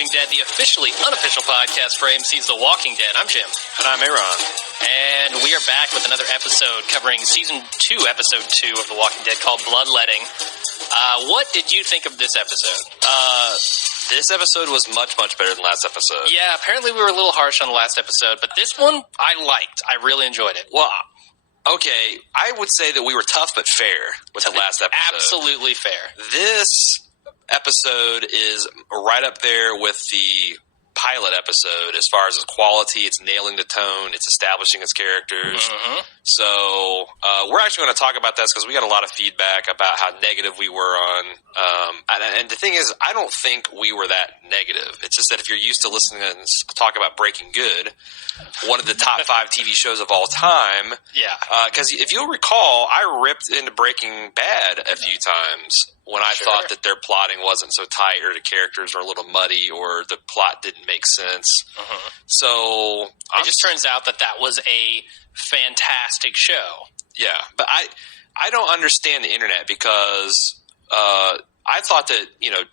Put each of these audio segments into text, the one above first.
Watching Dead, the officially unofficial podcast for AMC's The Walking Dead. I'm Jim. And I'm Aaron. And we are back with another episode covering Season 2, Episode 2 of The Walking Dead called Bloodletting. What did you think of this episode? This episode was much, much better than last episode. Yeah, apparently we were a little harsh on the last episode, but this one I liked. I really enjoyed it. Well, okay, I would say that we were tough but fair with the last episode. Absolutely fair. This episode is right up there with the pilot episode as far as its quality. It's nailing the tone. It's establishing its characters. Mm-hmm. So we're actually going to talk about this because we got a lot of feedback about how negative we were on. And the thing is, I don't think we were that negative. It's just that if you're used to listening to us talk about Breaking Good, one of the top 5 TV shows of all time. Yeah. Because if you'll recall, I ripped into Breaking Bad a few times when I thought that their plotting wasn't so tight or the characters were a little muddy or the plot didn't make sense. Mm-hmm. So it just turns out that was a fantastic show. Yeah, but I don't understand the internet because I thought that,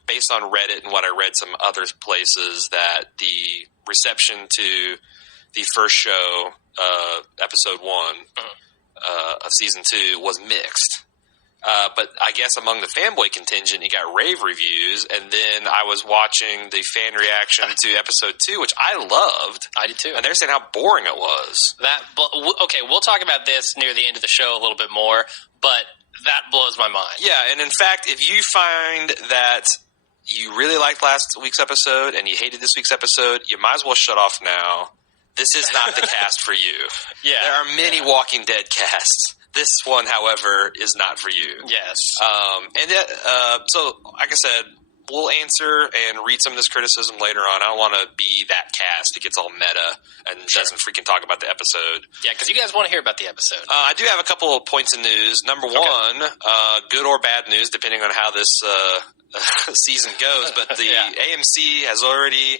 based on Reddit and what I read some other places, that the reception to the first show, episode 1 of season 2, was mixed. But I guess among the fanboy contingent, it got rave reviews, and then I was watching the fan reaction to episode 2, which I loved. I did too. And they're saying how boring it was. Okay, we'll talk about this near the end of the show a little bit more, but that blows my mind. Yeah, and in fact, if you find that you really liked last week's episode and you hated this week's episode, you might as well shut off now. This is not the cast for you. Yeah. There are many Walking Dead casts. This one, however, is not for you. Yes. So, like I said, we'll answer and read some of this criticism later on. I don't want to be that cast that gets all meta and doesn't freaking talk about the episode. Yeah, because you guys want to hear about the episode. I do have a couple of points of news. Number one, good or bad news, depending on how this season goes. But the AMC has already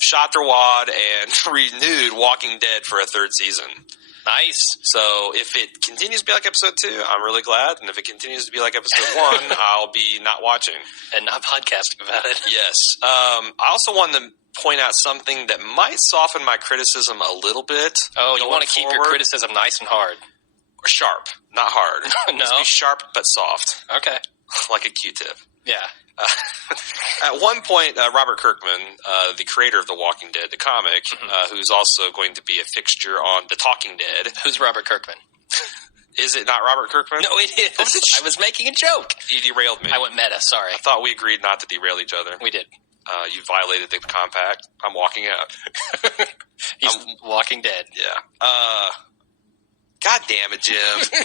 shot their wad and renewed Walking Dead for a 3rd season. Nice. So if it continues to be like episode 2, I'm really glad. And if it continues to be like episode 1, I'll be not watching. And not podcasting about it. Yes. I also wanted to point out something that might soften my criticism a little bit. Oh, you want to keep your criticism nice and hard. Or sharp, not hard. No. Just be sharp but soft. Okay. Like a Q-tip. Yeah. At one point, Robert Kirkman, the creator of The Walking Dead, the comic, who's also going to be a fixture on The Talking Dead. Who's Robert Kirkman? Is it not Robert Kirkman? No, it is. I was making a joke. You derailed me. I went meta, sorry. I thought we agreed not to derail each other. We did. You violated the compact. I'm walking out. He's Walking Dead. Yeah. God damn it, Jim.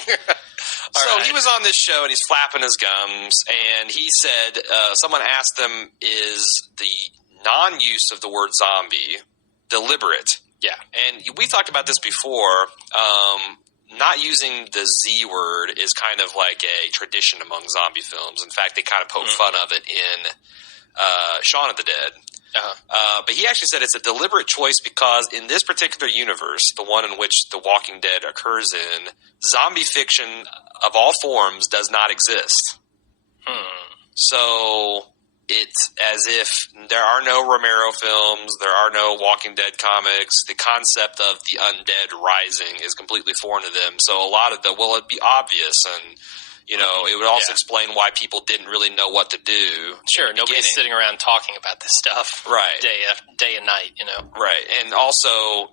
He was on this show, and he's flapping his gums, and he said, someone asked him, is the non-use of the word zombie deliberate? Yeah. And we talked about this before. Not using the Z word is kind of like a tradition among zombie films. In fact, they kind of poke fun of it in Shaun of the Dead. But he actually said it's a deliberate choice because in this particular universe, the one in which The Walking Dead occurs in, zombie fiction of all forms does not exist. So it's as if there are no Romero films, there are no Walking Dead comics. The concept of the undead rising is completely foreign to them. So a lot of it'd be obvious and it would also explain why people didn't really know what to do. Sure, nobody's sitting around talking about this stuff day and night, Right, and also,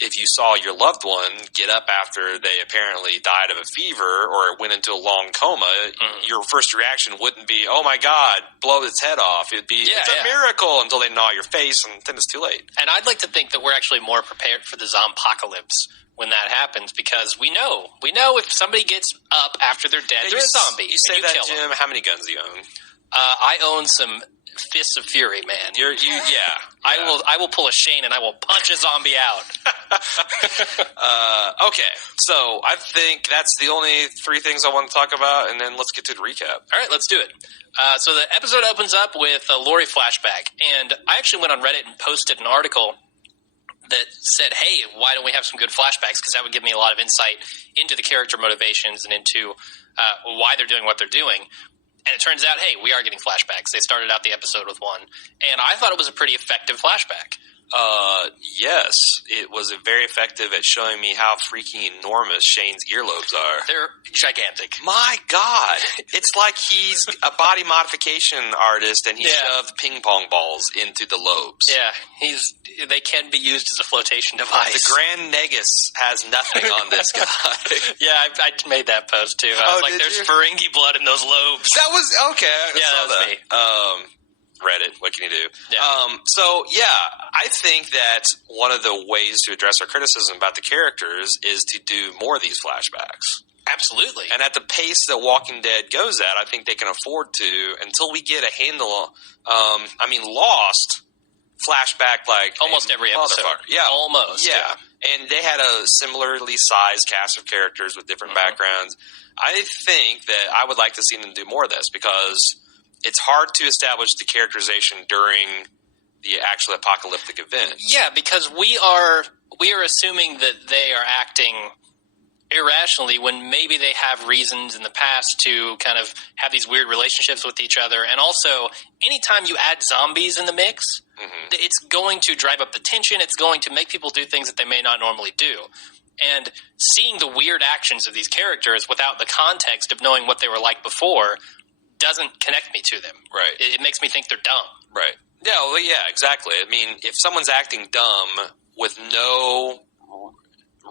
if you saw your loved one get up after they apparently died of a fever or went into a long coma, your first reaction wouldn't be, oh my God, blow its head off. It'd be, it's a miracle until they gnaw your face, and then it's too late. And I'd like to think that we're actually more prepared for the zompocalypse when that happens, because we know if somebody gets up after they're dead, they're a zombie. You say that, Jim. Them. How many guns do you own? I own some Fists of Fury, man. I will pull a Shane and I will punch a zombie out. Okay, so I think that's the only 3 things I want to talk about, and then let's get to the recap. All right, let's do it. So the episode opens up with a Lori flashback, and I actually went on Reddit and posted an article that said, hey, why don't we have some good flashbacks? Because that would give me a lot of insight into the character motivations and into why they're doing what they're doing. And it turns out, hey, we are getting flashbacks. They started out the episode with one. And I thought it was a pretty effective flashback. Yes, it was very effective at showing me how freaking enormous Shane's earlobes are. They're gigantic. My God. It's like he's a body modification artist and he shoved ping pong balls into the lobes. Yeah, they can be used as a flotation device. The Grand Negus has nothing on this guy. Yeah, I made that post too. I was like, there's Ferengi blood in those lobes. That was, okay. That was me. Reddit, what can you do? Yeah. I think that one of the ways to address our criticism about the characters is to do more of these flashbacks. Absolutely. And at the pace that Walking Dead goes at, I think they can afford to, until we get a handle. Lost flashback like almost every episode. Yeah, almost. Yeah, and they had a similarly sized cast of characters with different backgrounds. I think that I would like to see them do more of this because it's hard to establish the characterization during the actual apocalyptic event. Yeah, because we are assuming that they are acting irrationally when maybe they have reasons in the past to kind of have these weird relationships with each other. And also, anytime you add zombies in the mix, it's going to drive up the tension. It's going to make people do things that they may not normally do. And seeing the weird actions of these characters without the context of knowing what they were like before doesn't connect me to them. Right. It makes me think they're dumb. Right. Yeah, well, yeah, exactly. I mean, if someone's acting dumb with no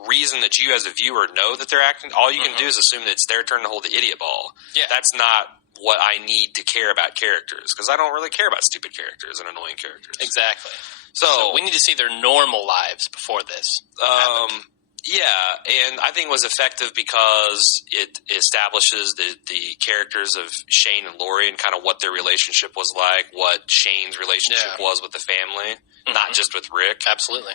reason that you as a viewer know that they're acting, all you can do is assume that it's their turn to hold the idiot ball. Yeah. That's not what I need to care about characters, because I don't really care about stupid characters and annoying characters. Exactly. So we need to see their normal lives before this happened. Yeah, and I think it was effective because it establishes the characters of Shane and Lori and kind of what their relationship was like, what Shane's relationship was with the family, not just with Rick. Absolutely.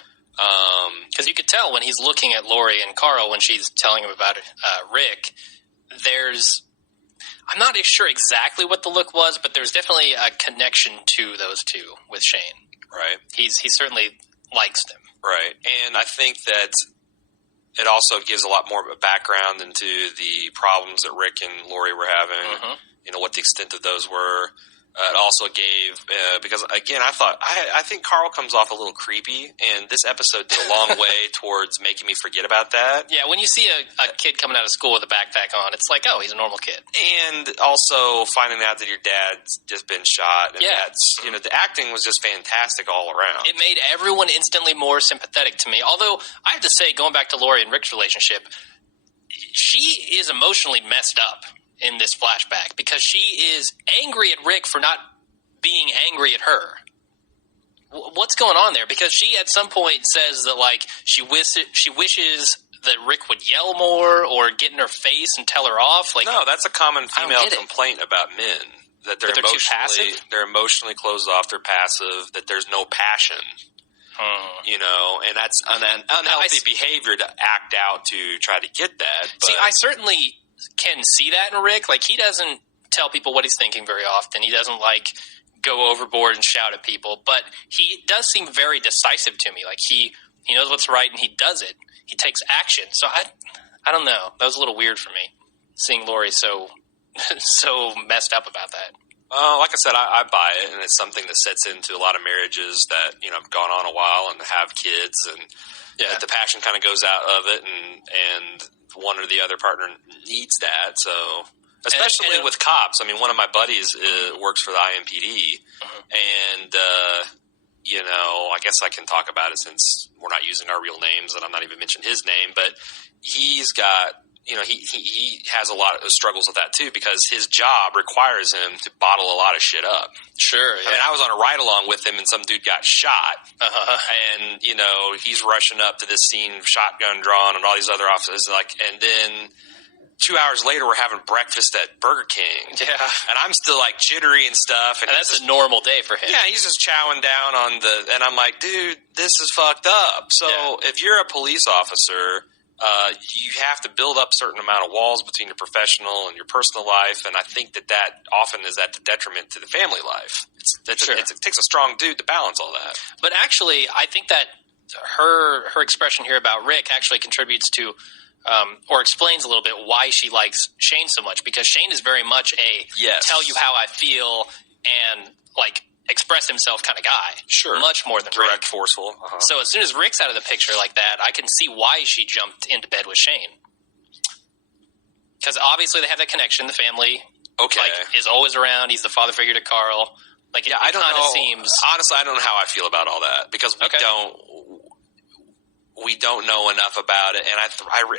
Because you could tell when he's looking at Lori and Carl when she's telling him about Rick, I'm not sure exactly what the look was, but there's definitely a connection to those two with Shane. Right. He certainly likes them. Right. And I think that it also gives a lot more of a background into the problems that Rick and Lori were having, what the extent of those were. It also gave, because again, I think Carl comes off a little creepy, and this episode did a long way towards making me forget about that. Yeah, when you see a kid coming out of school with a backpack on, it's like, oh, he's a normal kid. And also finding out that your dad's just been shot. And that's, the acting was just fantastic all around. It made everyone instantly more sympathetic to me. Although, I have to say, going back to Lori and Rick's relationship, she is emotionally messed up in this flashback because she is angry at Rick for not being angry at her. What's going on there? Because she at some point says that she wishes that Rick would yell more or get in her face and tell her off. No, that's a common female complaint about men, that they're too passive. They're emotionally closed off. They're passive. That there's no passion. And that's an unhealthy behavior to act out to try to get that. But see, I certainly can see that in Rick. He doesn't tell people what he's thinking very often. He doesn't go overboard and shout at people, but he does seem very decisive to me. He knows what's right and he does it. He takes action. So I don't know. That was a little weird for me, seeing Lori so messed up about that. Like I said, I buy it, and it's something that sets into a lot of marriages that have gone on a while and have kids, and the passion kind of goes out of it, and one or the other partner needs that. So, especially with cops. I mean, one of my buddies works for the IMPD, and I guess I can talk about it since we're not using our real names, and I'm not even mentioning his name, but he's got. He has a lot of struggles with that too, because his job requires him to bottle a lot of shit up. Sure. Yeah. I mean, I was on a ride along with him and some dude got shot. And, he's rushing up to this scene, shotgun drawn and all these other officers. And then 2 hours later, we're having breakfast at Burger King. Yeah. And I'm still jittery and stuff. And that's a normal day for him. Yeah. He's just chowing down on and I'm like, dude, this is fucked up. So if you're a police officer, you have to build up a certain amount of walls between your professional and your personal life, and I think that often is at the detriment to the family life. It takes a strong dude to balance all that. But actually, I think that her expression here about Rick actually contributes to or explains a little bit why she likes Shane so much, because Shane is very much a tell you how I feel and like express himself kind of guy. Sure. Much more than direct, Rick. forceful. Uh-huh. So as soon as Rick's out of the picture like that, I can see why she jumped into bed with Shane. Because obviously they have that connection. The family is always around. He's the father figure to Carl. Like, I don't know. Seems... Honestly, I don't know how I feel about all that, because we don't know enough about it. And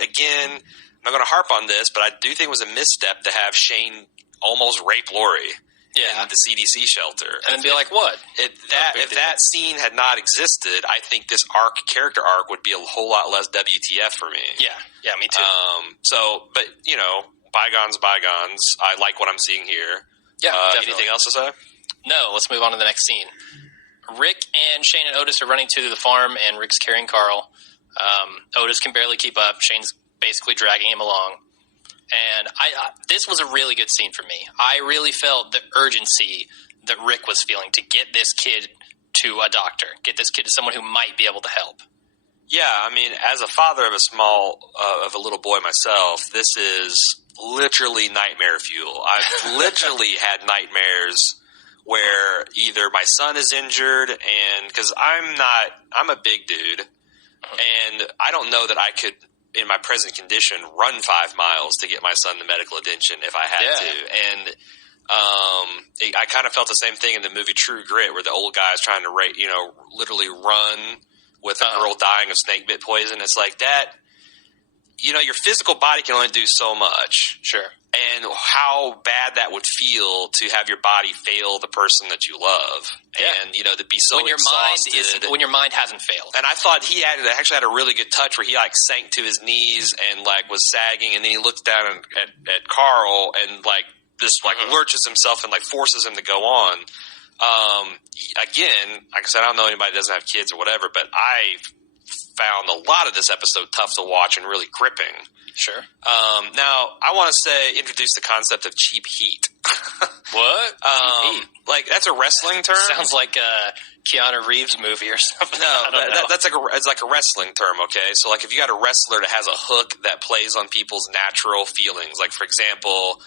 again, I'm not going to harp on this, but I do think it was a misstep to have Shane almost rape Lori in the CDC shelter. And then be like, what? If that scene had not existed, I think this character arc would be a whole lot less WTF for me. Yeah, me too. But, bygones, bygones. I like what I'm seeing here. Yeah, anything else to say? No, let's move on to the next scene. Rick and Shane and Otis are running to the farm, and Rick's carrying Carl. Otis can barely keep up. Shane's basically dragging him along. And this was a really good scene for me. I really felt the urgency that Rick was feeling to get this kid to a doctor, get this kid to someone who might be able to help. Yeah, I mean, as a father of a little boy myself, this is literally nightmare fuel. I've literally had nightmares where either my son is injured, and because I'm a big dude, and I don't know that I could, in my present condition, run 5 miles to get my son the medical attention if I had to. And I kind of felt the same thing in the movie True Grit, where the old guy is trying to literally run with a girl dying of snake bit poison. It's like that. Your physical body can only do so much. Sure. And how bad that would feel to have your body fail the person that you love. Yeah. And, to be so exhausted. When your mind hasn't failed. And I thought he actually had a really good touch where he, sank to his knees and, was sagging. And then he looks down at Carl and, just, lurches himself and, forces him to go on. Again, like I said, I don't know anybody that doesn't have kids or whatever, but I found a lot of this episode tough to watch and really gripping. Sure. Now, I want to introduce the concept of cheap heat. What? Cheap heat? That's a wrestling term? Sounds like a Keanu Reeves movie or something. No, that's it's a wrestling term, okay? So, if you got a wrestler that has a hook that plays on people's natural feelings, for example,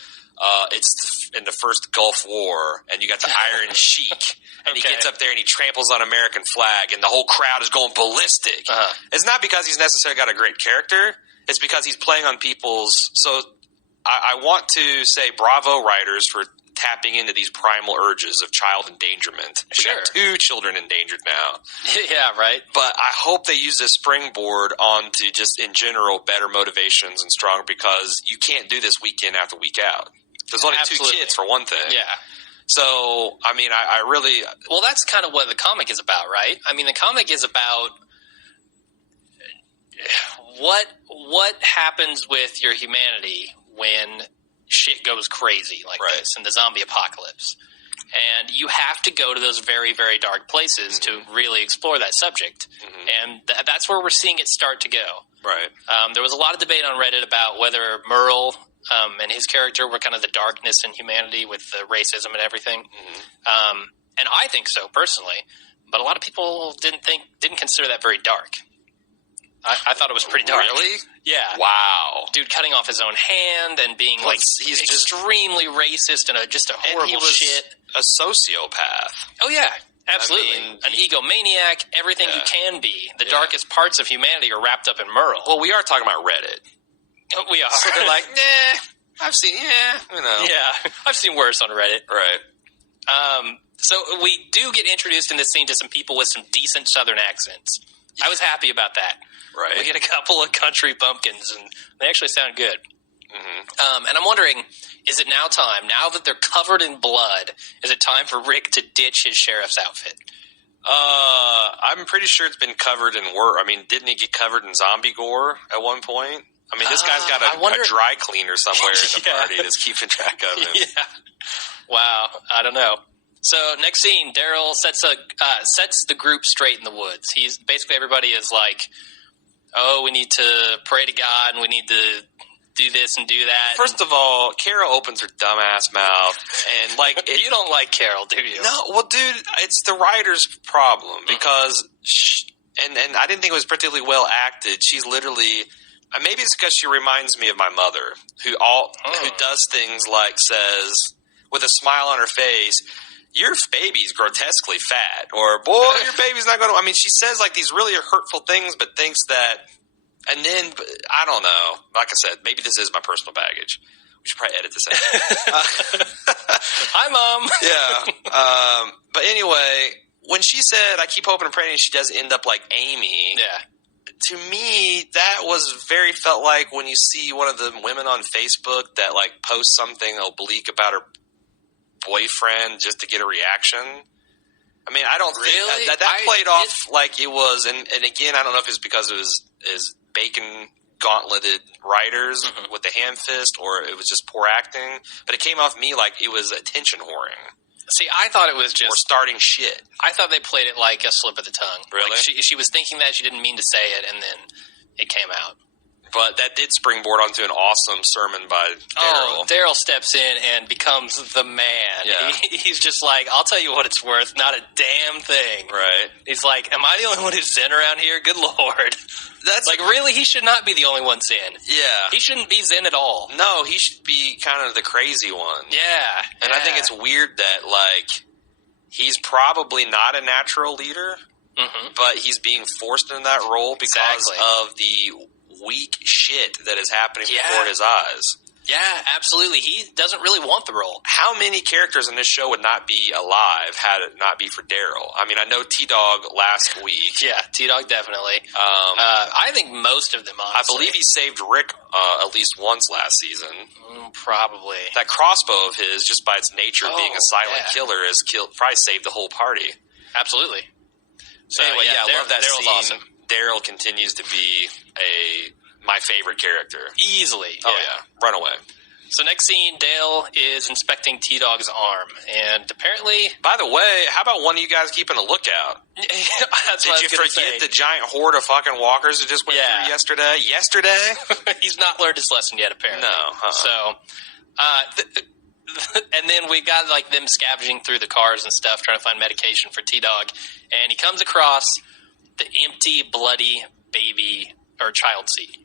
it's in the first Gulf War, and you got the Iron Sheik, and he gets up there and he tramples on American flag, and the whole crowd is going ballistic. It's not because he's necessarily got a great character. It's because he's playing on people's... So I want to say bravo, writers, for tapping into these primal urges of child endangerment. Sure. We got 2 children endangered now. Yeah, right. But I hope they use this springboard onto just, in general, better motivations and strong, because you can't do this week in after week out. There's only Absolutely. 2 kids, for one thing. Yeah. So, I mean, I really... Well, that's kind of what the comic is about, right? I mean, the comic is about what happens with your humanity when shit goes crazy like this in the zombie apocalypse. And you have to go to those very, very dark places to really explore that subject. And that's where we're seeing it start to go. Right. There was a lot of debate on Reddit about whether Merle and his character were kind of the darkness in humanity with the racism and everything. And I think so, personally. But a lot of people didn't consider that very dark. I thought it was pretty dark. Really? Yeah. Wow. Dude cutting off his own hand and being he's extremely racist and just a horrible and he was shit. A sociopath. Oh yeah, absolutely. I mean, an egomaniac, everything you can be. The darkest parts of humanity are wrapped up in Merle. Well, we are talking about Reddit. Oh, we are. So they're like, nah, I've seen, Yeah, I've seen worse on Reddit. Right. So we do get introduced in this scene to some people with some decent Southern accents. I was happy about that. Right. We get a couple of country bumpkins, and they actually sound good. And I'm wondering, is it now time, now that they're covered in blood, is it time for Rick to ditch his sheriff's outfit? I'm pretty sure it's been covered in I mean, didn't he get covered in zombie gore at one point? I mean, this guy's got a dry cleaner somewhere in the party that's keeping track of him. Yeah. Wow. I don't know. So next scene, Daryl sets the group straight in the woods. He's basically, everybody is like, oh, we need to pray to God and we need to do this and do that. First of all, Carol opens her dumbass mouth and you don't like Carol, do you? No, well, dude, it's the writer's problem because and I didn't think it was particularly well acted. She's literally Maybe it's because she reminds me of my mother, who does things like says with a smile on her face, "Your baby's grotesquely fat," or "Boy, your baby's not going to." I mean, she says like these really hurtful things, but thinks that. And then I don't know. Like I said, maybe this is my personal baggage. We should probably edit this out. Hi, Mom. Yeah. But anyway, when she said, "I keep hoping and praying," she does end up like Amy. Yeah. To me, that felt like when you see one of the women on Facebook that like posts something oblique about her boyfriend just to get a reaction. I mean, I don't really? think that played off like it was, and again, I don't know if it's because it was bacon gauntleted writers with the ham fist, or it was just poor acting. But it came off me like it was attention whoring. See, I thought it was just... Or starting shit. I thought they played it like a slip of the tongue. Really? Like she was thinking that, she didn't mean to say it, and then it came out. But that did springboard onto an awesome sermon by Daryl. Oh, Daryl steps in and becomes the man. Yeah. He's just like, "I'll tell you what it's worth, not a damn thing." Right. He's like, "Am I the only one who's zen around here? Good Lord." That's like, really? He should not be the only one zen. Yeah. He shouldn't be zen at all. No, he should be kind of the crazy one. Yeah. And I think it's weird that, like, he's probably not a natural leader, but he's being forced into that role because of the weak shit that is happening before his eyes. Yeah, absolutely. He doesn't really want the role. How many characters in this show would not be alive had it not be for Daryl? I mean, I know T-Dog last week. Yeah, T-Dog definitely. I think most of them, honestly. I believe he saved Rick at least once last season. Probably. That crossbow of his, just by its nature being a silent killer, has probably saved the whole party. Absolutely. So anyway, I love that Daryl's scene. Awesome. Daryl continues to be my favorite character. Easily. Oh, yeah. Runaway. So next scene, Dale is inspecting T-Dog's arm, and apparently... By the way, how about one of you guys keeping a lookout? Did you forget the giant horde of fucking walkers that just went through yesterday? Yesterday? He's not learned his lesson yet, apparently. No. So, and then we got like them scavenging through the cars and stuff, trying to find medication for T-Dog, and he comes across the empty, bloody baby or child seat.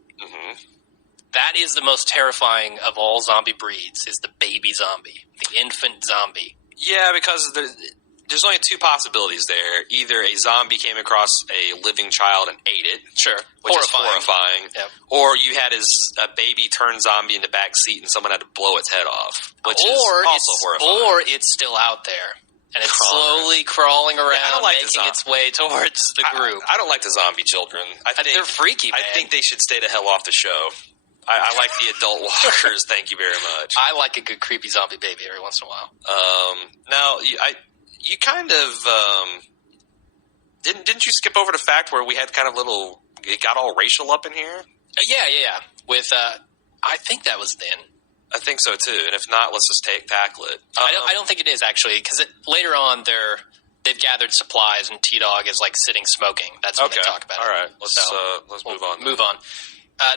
That is the most terrifying of all zombie breeds, is the baby zombie, the infant zombie. Yeah, because there's only two possibilities there. Either a zombie came across a living child and ate it. Sure. Which is horrifying. Yep. Or you had a baby turn zombie in the back seat and someone had to blow its head off, which is also horrifying. Or it's still out there. And it's slowly crawling around, making its way towards the group. I don't like the zombie children. They're freaky, man. I think they should stay the hell off the show. I like the adult walkers. Thank you very much. I like a good creepy zombie baby every once in a while. Now, you kind of didn't you skip over the fact where we had kind of it got all racial up in here? Yeah. With I think that was then. I think so too. And if not, let's just tackle it. I don't think it is actually, because later on they've gathered supplies and T-Dog is like sitting smoking. That's what they talk about. All right, let's move on. Move on.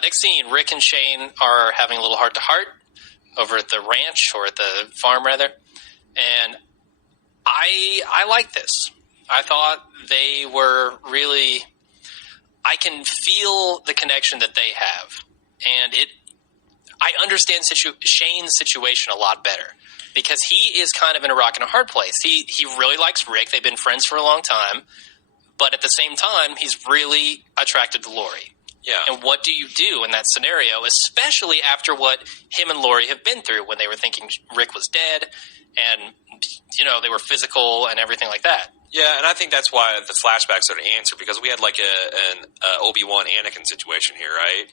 Next scene, Rick and Shane are having a little heart-to-heart over at the ranch, or at the farm, rather. And I like this. I thought they were really... I can feel the connection that they have. And I understand Shane's situation a lot better, because he is kind of in a rock and a hard place. He really likes Rick. They've been friends for a long time. But at the same time, he's really attracted to Lori. Yeah. And what do you do in that scenario, especially after what him and Lori have been through, when they were thinking Rick was dead and, they were physical and everything like that? Yeah, and I think that's why the flashbacks are the answer, because we had like an Obi-Wan Anakin situation here, right?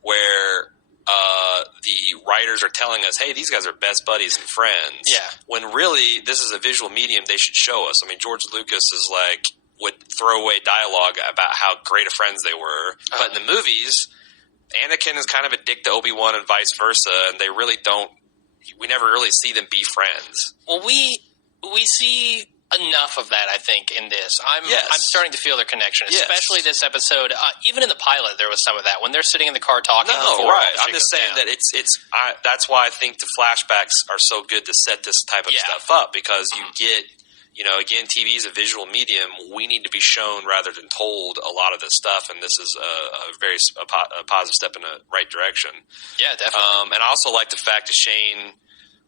Where the writers are telling us, hey, these guys are best buddies and friends. Yeah. When really, this is a visual medium they should show us. I mean, George Lucas would throw away dialogue about how great of friends they were. But in the movies, Anakin is kind of a dick to Obi-Wan and vice versa, and they really don't – we never really see them be friends. Well, we see enough of that, I think, in this. I'm starting to feel their connection, especially this episode. Even in the pilot, there was some of that. When they're sitting in the car talking. No, right. I'm just saying that that's why I think the flashbacks are so good to set this type of stuff up, because you again, TV is a visual medium. We need to be shown rather than told a lot of this stuff, and this is a positive step in the right direction. Yeah, definitely. And I also like the fact that Shane,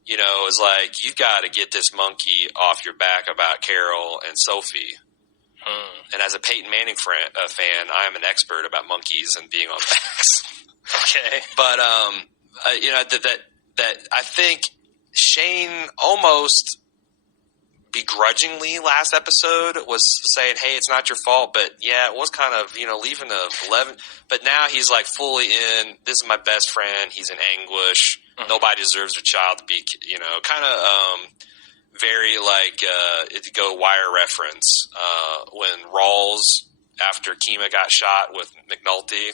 is like, you've got to get this monkey off your back about Carol and Sophie. And as a Peyton Manning fan, I am an expert about monkeys and being on backs. Okay. But that I think Shane almost begrudgingly last episode was saying, hey, it's not your fault, but yeah, it was kind of, leaving the 11, but now he's like fully in, this is my best friend, he's in anguish, nobody deserves a child to be, kind of very like, to go Wire reference, when Rawls, after Kima got shot with McNulty,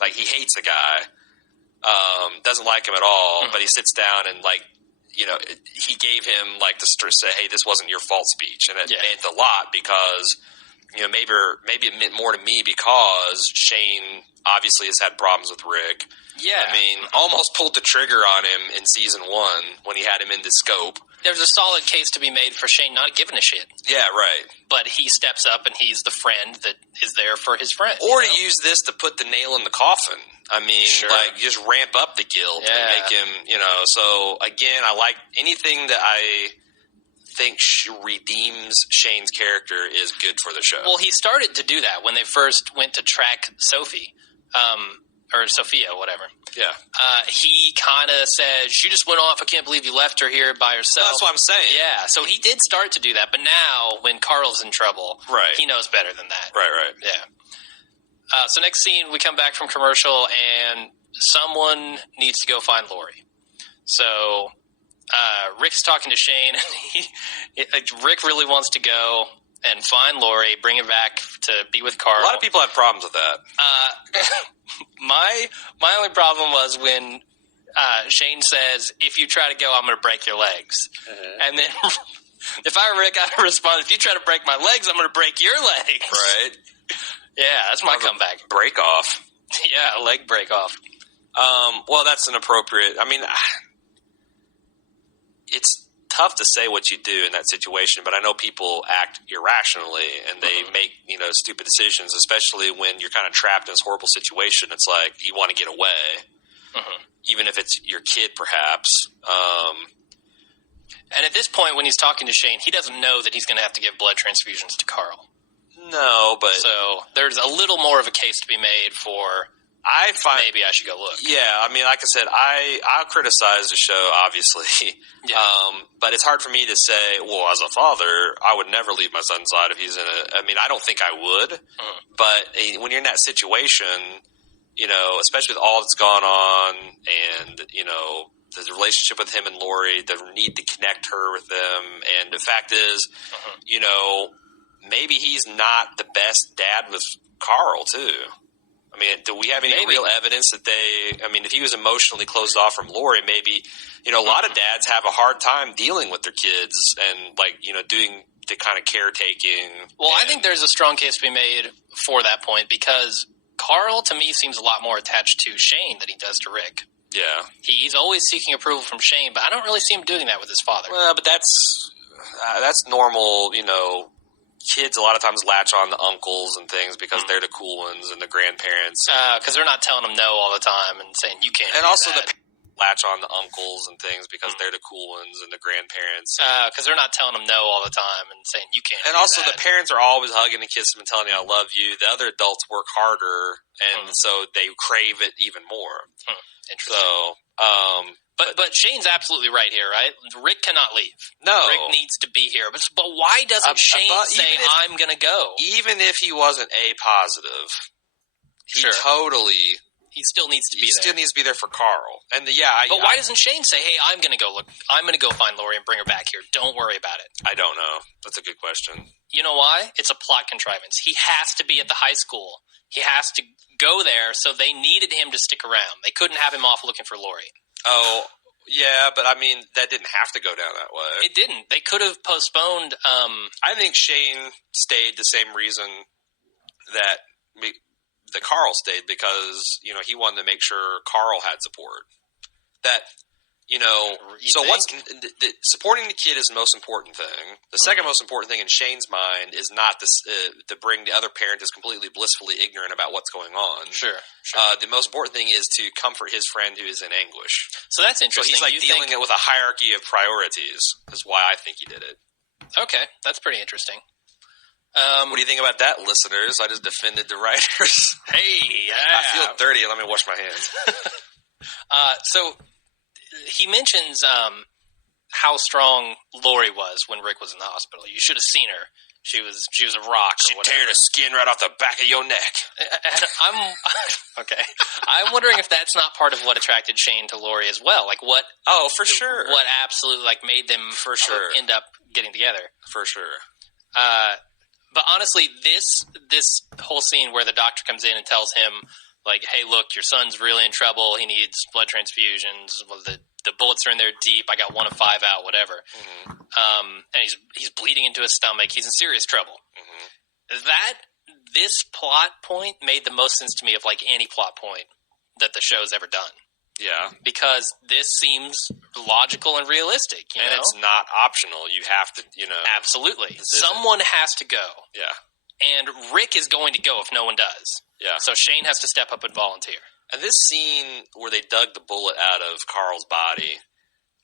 like he hates the guy, doesn't like him at all, but he sits down and like, he gave him like the say, hey, this wasn't your fault speech. And it meant a lot because, maybe it meant more to me because Shane obviously has had problems with Rick. Yeah. I mean, almost pulled the trigger on him in season 1 when he had him in the scope. There's a solid case to be made for Shane not giving a shit. Yeah, right. But he steps up and he's the friend that is there for his friend. Or to use this to put the nail in the coffin. I mean, like, just ramp up the guilt and make him, So, again, I like anything that I think redeems Shane's character is good for the show. Well, he started to do that when they first went to track Sophie. Or Sophia, whatever. Yeah. He kind of said, she just went off. I can't believe you left her here by herself. That's what I'm saying. Yeah. So he did start to do that. But now, when Carl's in trouble, he knows better than that. Right. Yeah. So next scene, we come back from commercial, and someone needs to go find Lori. So Rick's talking to Shane, and Rick really wants to go and find Lori, bring her back to be with Carl. A lot of people have problems with that. My only problem was when Shane says, if you try to go, I'm going to break your legs. And then if I were Rick, I'd respond, if you try to break my legs, I'm going to break your legs. Right. Yeah, that's my comeback. Break off. Yeah, a leg break off. Well, that's an appropriate, I mean, it's tough to say what you do in that situation, but I know people act irrationally and they make, stupid decisions, especially when you're kind of trapped in this horrible situation. It's like you want to get away, even if it's your kid, perhaps. And at this point, when he's talking to Shane, he doesn't know that he's going to have to give blood transfusions to Carl. No, but so there's a little more of a case to be made for. I find maybe I should go look. Yeah, I mean, like I said, I'll criticize the show, obviously. But it's hard for me to say, well, as a father, I would never leave my son's side if he's in I mean, I don't think I would. But when you're in that situation, especially with all that's gone on and, the relationship with him and Lori, the need to connect her with them. And the fact is, maybe he's not the best dad with Carl, too. I mean, do we have any real evidence that if he was emotionally closed off from Lori, maybe, a lot of dads have a hard time dealing with their kids and, doing the kind of caretaking. Well, I think there's a strong case to be made for that point because Carl, to me, seems a lot more attached to Shane than he does to Rick. Yeah. He's always seeking approval from Shane, but I don't really see him doing that with his father. Well, but that's normal, Kids a lot of times latch on to uncles and things because they're the cool ones and the grandparents. Because they're not telling them no all the time and saying you can't. And do also that. the latch on to uncles and things because they're the cool ones and the grandparents. Because they're not telling them no all the time and saying you can't. And do also that. the parents are always hugging and kissing and telling you I love you. The other adults work harder and so they crave it even more. Interesting. So, But Shane's absolutely right here, right? Rick cannot leave. No. Rick needs to be here. But why doesn't Shane say, I'm going to go? Even if he wasn't A positive, he still needs to be there. He still needs to be there for Carl. And why doesn't Shane say, hey, I'm going to go look. I'm going to go find Lori and bring her back here. Don't worry about it. I don't know. That's a good question. You know why? It's a plot contrivance. He has to be at the high school. He has to go there, so they needed him to stick around. They couldn't have him off looking for Lori. Oh, yeah, but I mean, that didn't have to go down that way. It didn't. They could have postponed. I think Shane stayed the same reason that Carl stayed because, he wanted to make sure Carl had support. That, supporting the kid is the most important thing. The second most important thing in Shane's mind is not to bring the other parent is completely blissfully ignorant about what's going on. Sure. The most important thing is to comfort his friend who is in anguish. So that's interesting. So he's dealing it with a hierarchy of priorities is why I think he did it. Okay, that's pretty interesting. What do you think about that, listeners? I just defended the writers. Hey, yeah. I feel dirty. Let me wash my hands. So he mentions how strong Lori was when Rick was in the hospital. You should have seen her. She was a rock. She'd tear the skin right off the back of your neck. And okay. I'm wondering if that's not part of what attracted Shane to Lori as well. Like what? Oh, for sure. What absolutely made them end up getting together? For sure. But honestly, this whole scene where the doctor comes in and tells him, like, hey, look, your son's really in trouble. He needs blood transfusions. Well, the bullets are in there deep. I got 1 of 5 out, whatever. And he's bleeding into his stomach. He's in serious trouble. This plot point made the most sense to me of any plot point that the show's ever done. Yeah. Because this seems logical and realistic. You know? It's not optional. You have to, Absolutely. Someone has to go. Yeah. And Rick is going to go if no one does. Yeah. So Shane has to step up and volunteer. And this scene where they dug the bullet out of Carl's body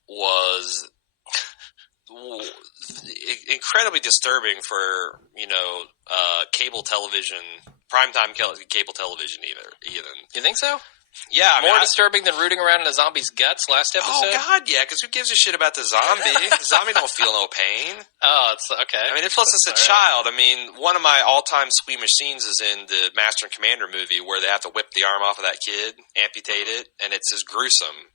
was incredibly disturbing for, cable television, primetime cable television even. You think so? Yeah. More disturbing than rooting around in a zombie's guts last episode? Oh, God, yeah, because who gives a shit about the zombie? The zombie don't feel no pain. Oh, it's okay. I mean, plus it's a child. I mean, one of my all-time squeamish scenes is in the Master and Commander movie where they have to whip the arm off of that kid, amputate it, and it's just gruesome.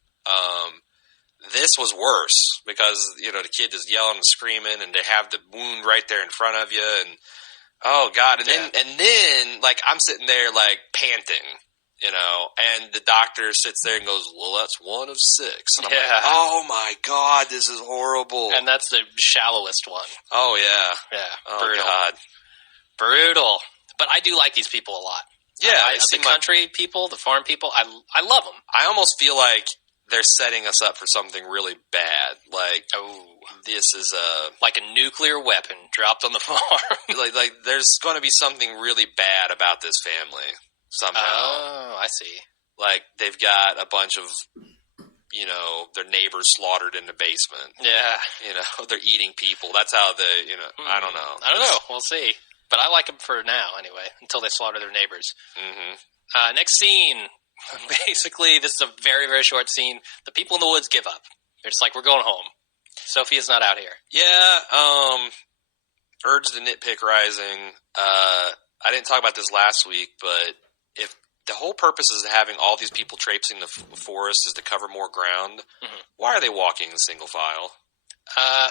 This was worse because, the kid is yelling and screaming, and they have the wound right there in front of you, and oh, God. And then, I'm sitting there, panting. And the doctor sits there and goes, well, that's 1 of 6. And I'm like, oh, my God, this is horrible. And that's the shallowest one. Oh, yeah. Yeah. Oh, brutal. God. Brutal. But I do like these people a lot. Yeah. The country people, the farm people, I love them. I almost feel like they're setting us up for something really bad. This is like a nuclear weapon dropped on the farm. like there's going to be something really bad about this family. Somehow. Oh, I see. They've got a bunch of, their neighbors slaughtered in the basement. Yeah. They're eating people. That's how they, I don't know. I don't know. We'll see. But I like them for now, anyway, until they slaughter their neighbors. Next scene. Basically, this is a very, very short scene. The people in the woods give up. They're just like, we're going home. Sophia's not out here. Yeah. Urge the nitpick rising. I didn't talk about this last week, but if the whole purpose is having all these people traipsing the forest is to cover more ground, why are they walking in single file?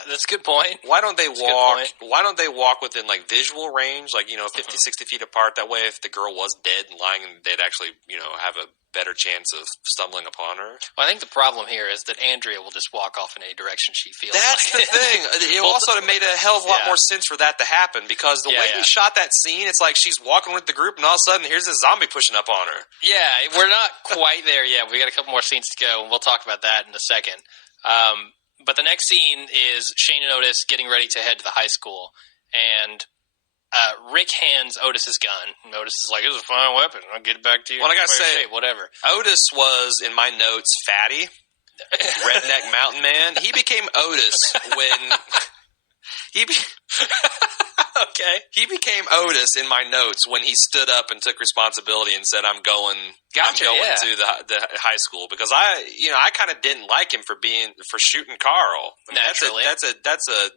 That's a good point. Why don't they walk? Why don't they walk within visual range, 50, 60 feet apart? That way, if the girl was dead and lying, they'd actually, have a better chance of stumbling upon her. Well, I think the problem here is that Andrea will just walk off in any direction she feels. That's the thing. It also made a hell of a lot more sense for that to happen because the way he shot that scene, it's like she's walking with the group, and all of a sudden, here's this zombie pushing up on her. Yeah, we're not quite there yet. We got a couple more scenes to go, and we'll talk about that in a second. But the next scene is Shane and Otis getting ready to head to the high school, and Rick hands Otis his gun. And Otis is like, "This is a fine weapon. I'll get it back to you." Well, I gotta say, whatever. Otis was in my notes fatty, redneck mountain man. He became Otis when okay. He became Otis in my notes when he stood up and took responsibility and said, "I'm going to the high school," because I kind of didn't like him for shooting Carl. I mean, naturally, that's a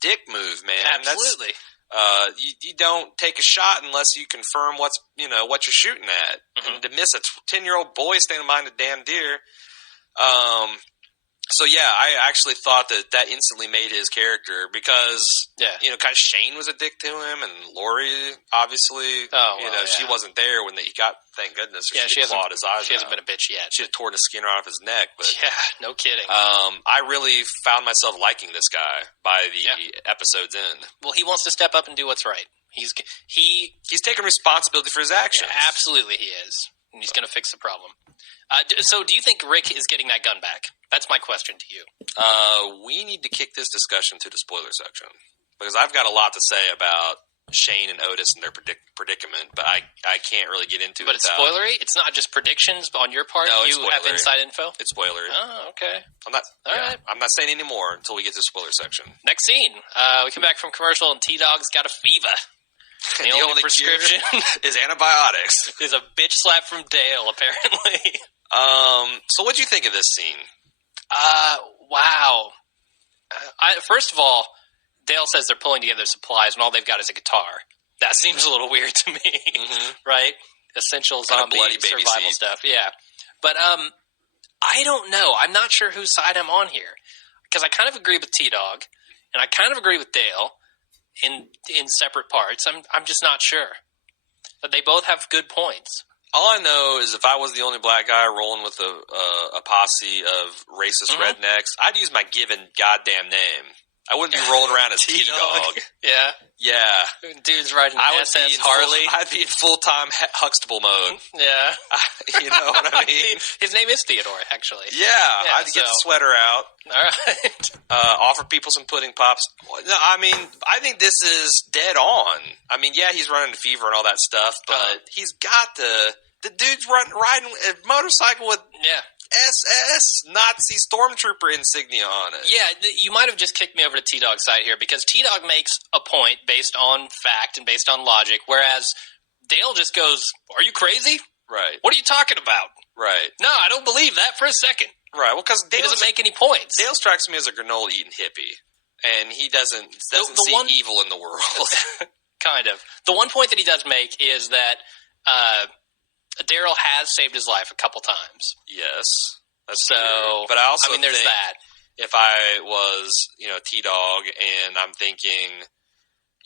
dick move, man. Absolutely. You don't take a shot unless you confirm what you're shooting at. And to miss a 10-year-old boy standing behind a damn deer. So yeah, I actually thought that instantly made his character because kind of Shane was a dick to him, and Lori obviously she wasn't there when he got. Thank goodness, she clawed his eyes. She hasn't been a bitch yet. She had torn the skin right off his neck. But no kidding. I really found myself liking this guy by the episode's end. Well, he wants to step up and do what's right. He's taking responsibility for his actions. Yeah, absolutely, he is. And he's going to fix the problem. So do you think Rick is getting that gun back? That's my question to you. We need to kick this discussion to the spoiler section because I've got a lot to say about Shane and Otis and their predicament, but I can't really get into it. But it's spoilery? It's not just predictions on your part? No, it's you have inside info? It's spoilery. Oh, okay. I'm not. All right. I'm not saying any more until we get to the spoiler section. Next scene. We come back from commercial and T-Dog's got a fever. The only prescription is antibiotics. Is a bitch slap from Dale, apparently. So what do you think of this scene? Wow. First of all, Dale says they're pulling together supplies and all they've got is a guitar. That seems a little weird to me, right? Essential zombie survival stuff, yeah. But I don't know. I'm not sure whose side I'm on here because I kind of agree with T-Dog and I kind of agree with Dale in separate parts. I'm just not sure. But they both have good points. All I know is if I was the only black guy rolling with a posse of racist rednecks, I'd use my given goddamn name. I wouldn't be rolling around as T-Dog. Yeah. Yeah. Dude's riding SS Harley. I'd be in full-time Huxtable mode. Yeah. You know what I mean? His name is Theodore, actually. Yeah. I'd get the sweater out. All right. Offer people some pudding pops. No, I mean, I think this is dead on. I mean, yeah, he's running a fever and all that stuff, but he's got the dude's riding a motorcycle with SS Nazi Stormtrooper insignia on it. Yeah, you might have just kicked me over to T-Dog's side here because T-Dog makes a point based on fact and based on logic, whereas Dale just goes, "Are you crazy? Right. What are you talking about?" Right. No, I don't believe that for a second. Right. Well, because he doesn't make any points. Dale strikes me as a granola eating hippie, and he doesn't see evil in the world. Kind of. The one point that he does make is that Daryl has saved his life a couple times. Yes, that's so. True. But I also there's that. If I was, T-Dog, and I'm thinking,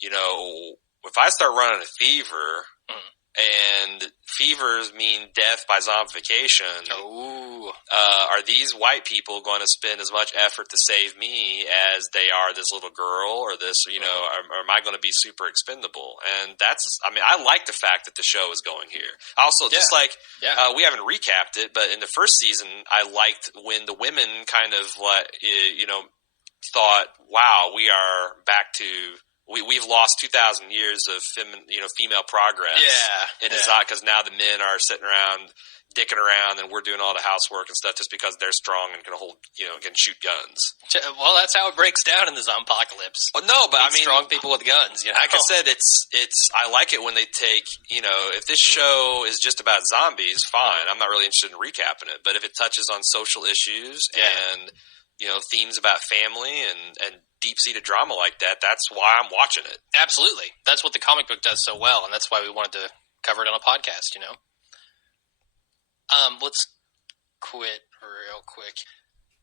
if I start running a fever, and fevers mean death by zombification, are these white people going to spend as much effort to save me as they are this little girl or this, or am I going to be super expendable? And I like the fact that the show is going here. Also, we haven't recapped it, but in the first season, I liked when the women kind of thought, wow, we are back to... We've lost 2,000 years of female progress. Yeah, because now the men are sitting around, dicking around, and we're doing all the housework and stuff just because they're strong and can can shoot guns. Well, that's how it breaks down in the zompocalypse. Well, no, but strong people with guns. Like I said, I like it when they take if this show is just about zombies, fine. I'm not really interested in recapping it, but if it touches on social issues and themes about family and deep-seated drama like that, that's why I'm watching it. Absolutely. That's what the comic book does so well, and that's why we wanted to cover it on a podcast, Let's quit real quick.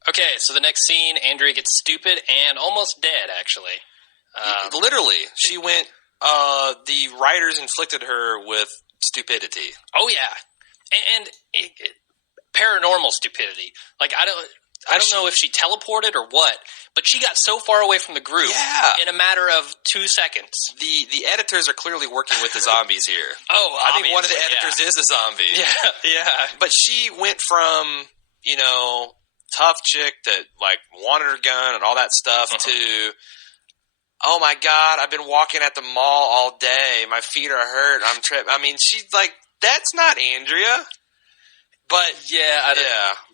Okay, so the next scene, Andrea gets stupid and almost dead, actually. Literally. She went, the writers inflicted her with stupidity. Oh, yeah. And paranormal stupidity. Like, I don't know if she teleported or what, but she got so far away from the group in a matter of 2 seconds. The editors are clearly working with the zombies here. I think one of the editors is a zombie. Yeah. But she went from, tough chick that, wanted her gun and all that stuff to, oh my God, I've been walking at the mall all day. My feet are hurt. I'm tripped. I mean, she's like, that's not Andrea. But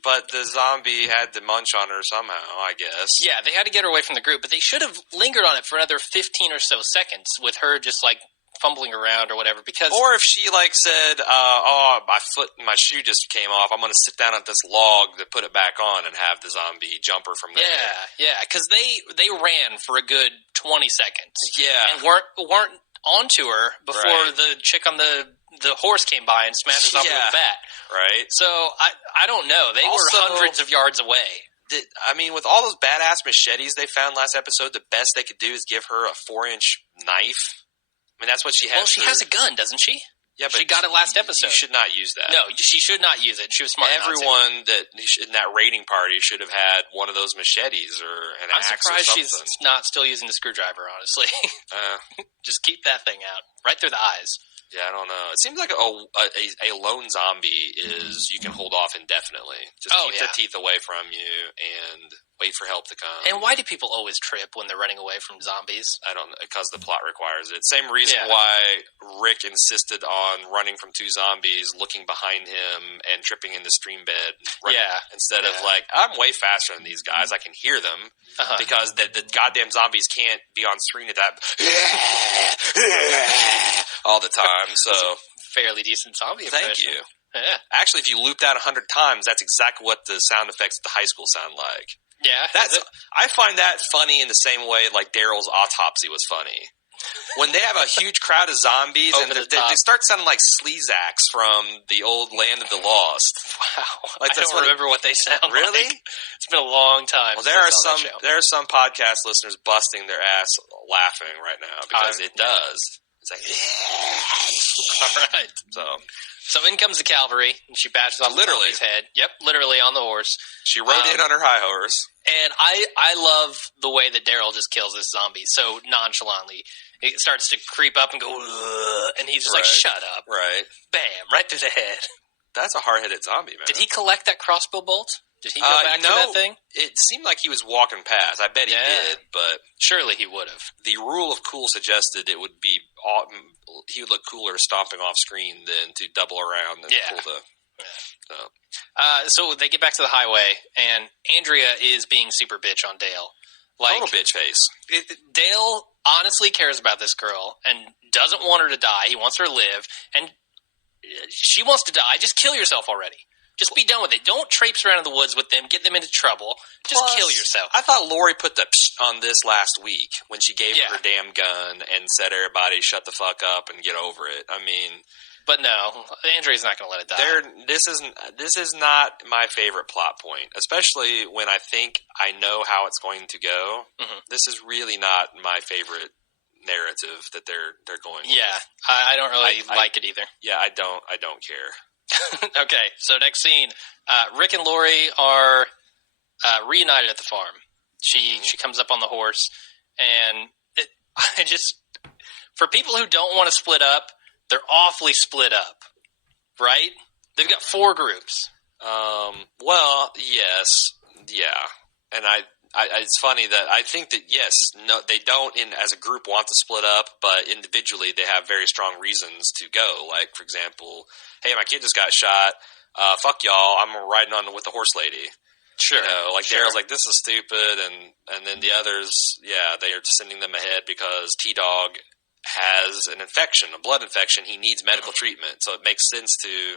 but the zombie had to munch on her somehow, I guess. Yeah, they had to get her away from the group, but they should have lingered on it for another 15 or so seconds with her just fumbling around or whatever. Or if she said, my shoe just came off, I'm going to sit down at this log to put it back on and have the zombie jump her from there. Yeah, because they ran for a good 20 seconds. Yeah, and weren't onto her before the chick on the horse came by and smashed her with a bat. Right. So, I don't know. They were hundreds of yards away. With all those badass machetes they found last episode, the best they could do is give her a 4-inch knife. I mean, that's what she has. Well, she has a gun, doesn't she? Yeah, but she got it last episode. You should not use that. No, she should not use it. She was smart. Everyone in that raiding party should have had one of those machetes or an axe or something. I'm surprised she's not still using the screwdriver, honestly. Just keep that thing out. Right through the eyes. Yeah, I don't know. It seems like a lone zombie is you can hold off indefinitely. Just keep the teeth away from you and wait for help to come. And why do people always trip when they're running away from zombies? I don't know, because the plot requires it. Same reason why Rick insisted on running from two zombies, looking behind him, and tripping in the stream bed. Instead of like, I'm way faster than these guys. I can hear them. Because the goddamn zombies can't be on screen at that all the time. So fairly decent zombie impression. Thank you. Yeah. Actually, if you loop that 100 times, that's exactly what the sound effects at the high school sound like. Yeah. I find that funny in the same way like Daryl's autopsy was funny. When they have a huge crowd of zombies and they start sounding like sleazax from the old Land of the Lost. Wow. I don't remember what they sound really? like. It's been a long time. Well, there are some podcast listeners busting their ass laughing right now because it does. It's like, all right. So in comes the cavalry, and she bashes off the zombie's head. Yep, literally on the horse. She rode in on her high horse. And I love the way that Daryl just kills this zombie so nonchalantly. It starts to creep up and go, and he's just like, shut up. Right. Bam, right through the head. That's a hard-headed zombie, man. Did he collect that crossbow bolt? Did he go back to that thing? It seemed like he was walking past. I bet he did, but surely he would have. The rule of cool suggested it would be he would look cooler stomping off screen than to double around and pull the. So they get back to the highway, and Andrea is being super bitch on Dale. Like, total bitch face. Dale honestly cares about this girl and doesn't want her to die. He wants her to live, and she wants to die. Just kill yourself already. Just be done with it. Don't traipse around in the woods with them. Get them into trouble. Just kill yourself. I thought Lori put the on this last week when she gave her damn gun and said, everybody shut the fuck up and get over it. I mean... But no, Andrea's not going to let it die. This is not my favorite plot point, especially when I think I know how it's going to go. Mm-hmm. This is really not my favorite narrative that they're going with. Yeah, I don't really like it either. Yeah, I don't care. Okay, so next scene, Rick and Lori are reunited at the farm. She comes up on the horse, and for people who don't want to split up, they're awfully split up, right? They've got 4 groups. Well, yes, yeah, and it's funny that I think that they don't as a group want to split up, but individually they have very strong reasons to go. Like, for example, hey, my kid just got shot. Fuck y'all, I'm riding on with the horse lady. Sure. Daryl's like, this is stupid, and then the others, they are sending them ahead because T-Dog has an infection, a blood infection. He needs medical treatment, so it makes sense to.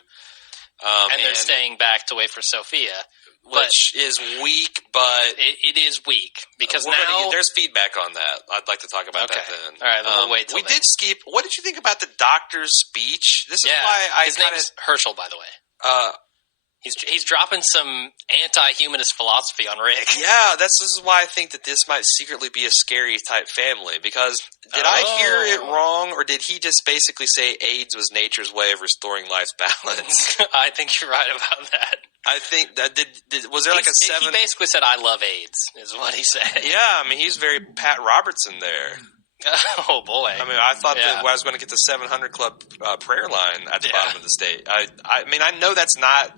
And they're staying back to wait for Sophia, which is weak, but it is weak because now there's feedback on that. I'd like to talk about that then. All right, then we'll wait. We did skip. What did you think about the doctor's speech? This is why his name is Herschel, by the way. He's dropping some anti-humanist philosophy on Rick. Yeah, this is why I think that this might secretly be a scary type family. Because did I hear it wrong, or did he just basically say AIDS was nature's way of restoring life's balance? I think you're right about that. I think that was there like a 7? He basically said, "I love AIDS," is what he said. Yeah, I mean he's very Pat Robertson there. Oh boy! I mean, I thought that I was going to get the 700 Club prayer line at the bottom of the state. I mean, I know that's not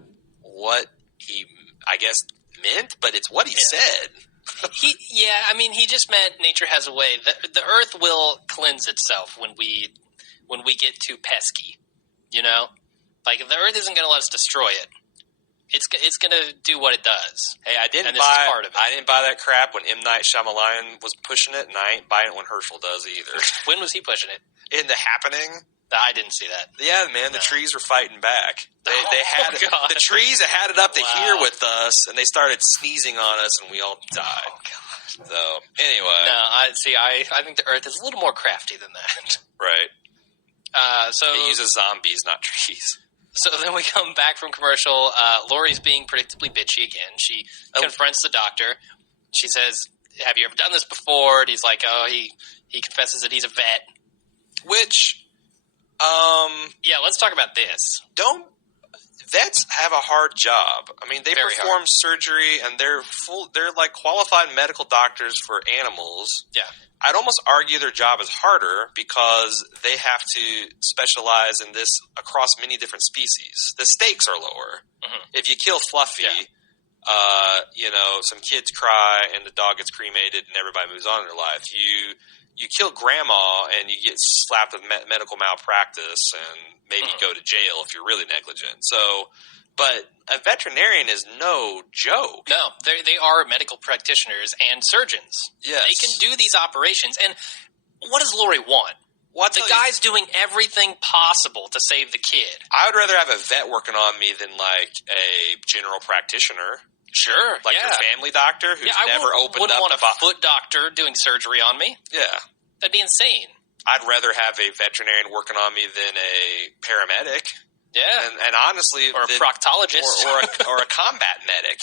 what he, I guess, meant, but it's what he said. He just meant nature has a way. The earth will cleanse itself when we get too pesky. You know, like the earth isn't going to let us destroy it. It's going to do what it does. Hey, I didn't buy that crap when M. Night Shyamalan was pushing it, and I ain't buying it when Herschel does either. When was he pushing it? In The Happening. I didn't see that. Yeah, man, the trees were fighting back. The trees that had it up to here with us, and they started sneezing on us, and we all died. Oh, God. So, anyway. No, I think the Earth is a little more crafty than that. Right. So it uses zombies, not trees. So then we come back from commercial. Lori's being predictably bitchy again. She confronts the doctor. She says, "Have you ever done this before?" And he's like, "Oh, he confesses that he's a vet." Which... let's talk about this. vets have a hard job. I mean, they Very perform hard. surgery, and they're like qualified medical doctors for animals. Yeah. I'd almost argue their job is harder because they have to specialize in this across many different species. The stakes are lower. Mm-hmm. If you kill Fluffy, some kids cry and the dog gets cremated and everybody moves on in their life. You kill Grandma and you get slapped with medical malpractice and maybe go to jail if you're really negligent. So, but a veterinarian is no joke. No, they are medical practitioners and surgeons. Yes. They can do these operations. And what does Lori want? The guy's doing everything possible to save the kid. I would rather have a vet working on me than like a general practitioner. Sure, like your family doctor who's never opened up. I wouldn't want a foot doctor doing surgery on me. Yeah. That'd be insane. I'd rather have a veterinarian working on me than a paramedic. Yeah. And honestly... Or a proctologist. Or a combat medic.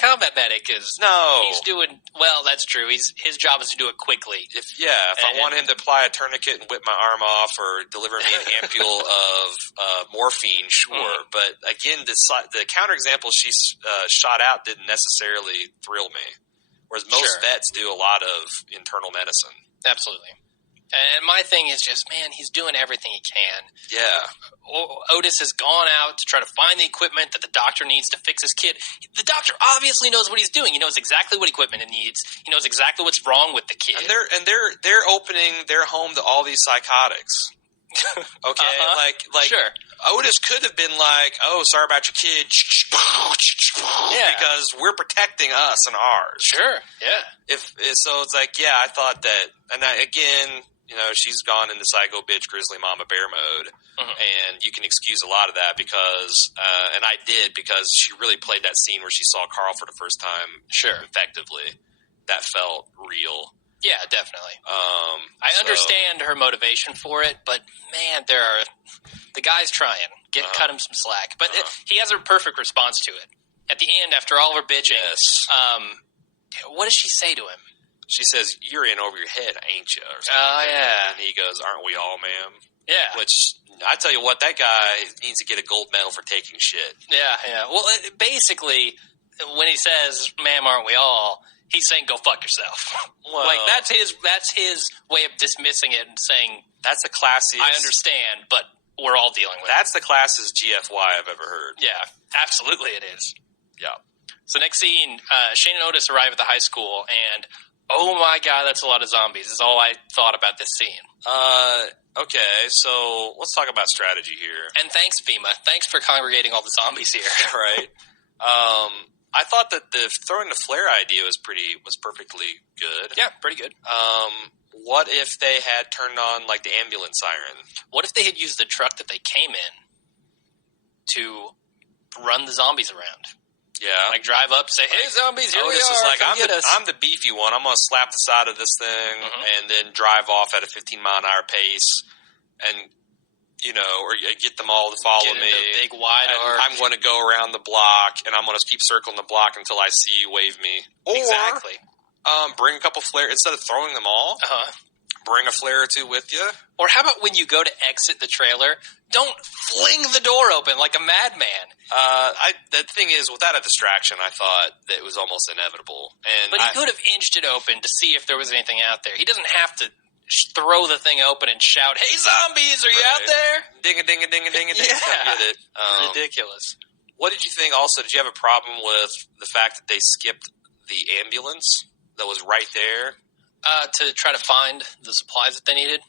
Combat medic is... No. He's doing... Well, that's true. His job is to do it quickly. If I want him to apply a tourniquet and whip my arm off or deliver me an ampule of morphine, sure. But again, the counterexample she shot out didn't necessarily thrill me. Whereas most vets do a lot of internal medicine. Absolutely. And my thing is just, man, he's doing everything he can. Yeah. Otis has gone out to try to find the equipment that the doctor needs to fix his kid. The doctor obviously knows what he's doing. He knows exactly what equipment it needs. He knows exactly what's wrong with the kid. And they're opening their home to all these psychotics. Okay, sure. Otis could have been like, "Oh, sorry about your kid," because we're protecting us and ours. Sure, yeah. So, it's like, yeah, I thought that, and again, she's gone into psycho bitch grizzly mama bear mode, and you can excuse a lot of that because, and I did because she really played that scene where she saw Carl for the first time, effectively. That felt real. Yeah, definitely. I understand her motivation for it, but man, the guy's trying. Cut him some slack. But he has a perfect response to it. At the end, after all her bitching, what does she say to him? She says, "You're in over your head, ain't you?" Or something yeah. And he goes, "Aren't we all, ma'am?" Yeah. Which, I tell you what, that guy needs to get a gold medal for taking shit. Yeah. Well, basically, when he says, "Ma'am, aren't we all?" he's saying, "Go fuck yourself." Well, that's his way of dismissing it and saying, "That's the classiest." I understand, but we're all dealing with it. That's the classiest GFY I've ever heard. Yeah, absolutely, it is. Yeah. So next scene, Shane and Otis arrive at the high school, and oh my god, that's a lot of zombies. Is all I thought about this scene. Okay, so let's talk about strategy here. And thanks, FEMA. Thanks for congregating all the zombies here. Right. I thought that the throwing the flare idea was perfectly good. Yeah, pretty good. What if they had turned on like the ambulance siren? What if they had used the truck that they came in to run the zombies around? Yeah, like drive up, say, "Hey, zombies, here we Otis are." Is like, I'm the beefy one. I'm gonna slap the side of this thing and then drive off at a 15-mile-an-hour pace, and or get them all to follow me. Big wide arc. I'm going to go around the block, and I'm going to keep circling the block until I see you wave me. Or, exactly. Bring a couple flares instead of throwing them all. Bring a flare or two with you. Or how about when you go to exit the trailer, don't fling the door open like a madman. The thing is, without a distraction, I thought that it was almost inevitable. But he could have inched it open to see if there was anything out there. He doesn't have to throw the thing open and shout, "Hey, zombies, are you out there?" Ding-a-ding-a-ding-a-ding-a-ding. Yeah. Get it. Ridiculous. What did you think also? Did you have a problem with the fact that they skipped the ambulance that was right there? To try to find the supplies that they needed?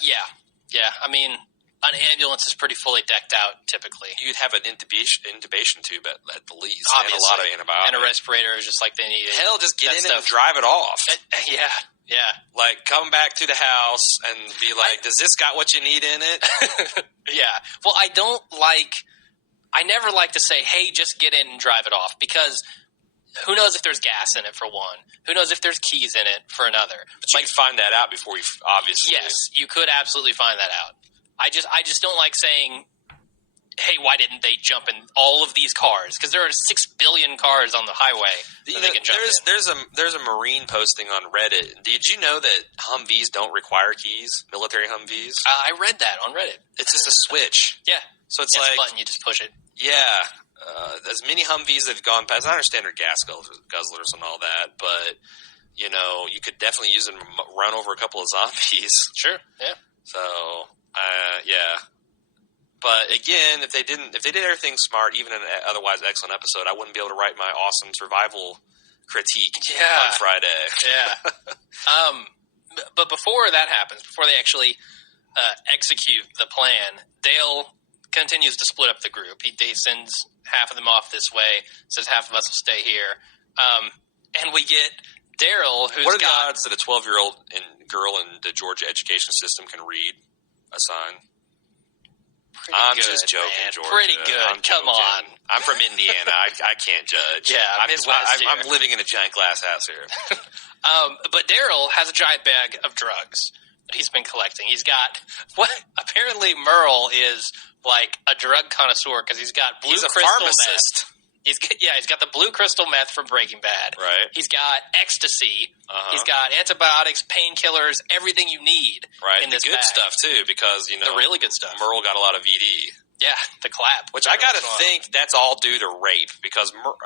Yeah. I mean, an ambulance is pretty fully decked out, typically. You'd have an intubation tube at the least. Obviously. And a lot of antibiotics. And a respirator, just like they needed. Hell, just get in it and drive it off. Yeah. Like, come back to the house and be like, does this got what you need in it? Yeah. Well, I never like to say, "Hey, just get in and drive it off," because who knows if there's gas in it, for one. Who knows if there's keys in it, for another. But you can find that out before you, obviously. Yes, you could absolutely find that out. I just don't like saying, "Hey, why didn't they jump in all of these cars?" Because there are 6 billion cars on the highway that they can jump in. There's a Marine posting on Reddit. Did you know that Humvees don't require keys? Military Humvees? I read that on Reddit. It's just a switch. Yeah. So it's It's like a button, you just push it. Yeah, as many Humvees have gone past. I understand they're gas guzzlers and all that, but you know, you could definitely use them to run over a couple of zombies. Sure, yeah. So, yeah. But again, if they did everything smart, even in an otherwise excellent episode, I wouldn't be able to write my awesome survival critique on Friday. Yeah. But before that happens, before they actually execute the plan, Dale continues to split up the group. He sends half of them off this way, says half of us will stay here. And we get Daryl, who's What are the odds that a 12-year-old girl in the Georgia education system can read a sign? I'm good, just joking, man. Georgia. Pretty good. Come on. I'm from Indiana. I can't judge. Yeah, Midwest here. I'm living in a giant glass house here. But Daryl has a giant bag of drugs that he's been collecting. He's got what apparently Merle is like a drug connoisseur because he's got blue crystal pharmacist. meth. He's got the blue crystal meth from Breaking Bad. Right. He's got ecstasy. He's got antibiotics, painkillers, everything you need. Right. In this the good bag. stuff too, because you know the really good stuff. Merle got a lot of VD. Yeah, the clap. Which I got to think that's all due to rape because what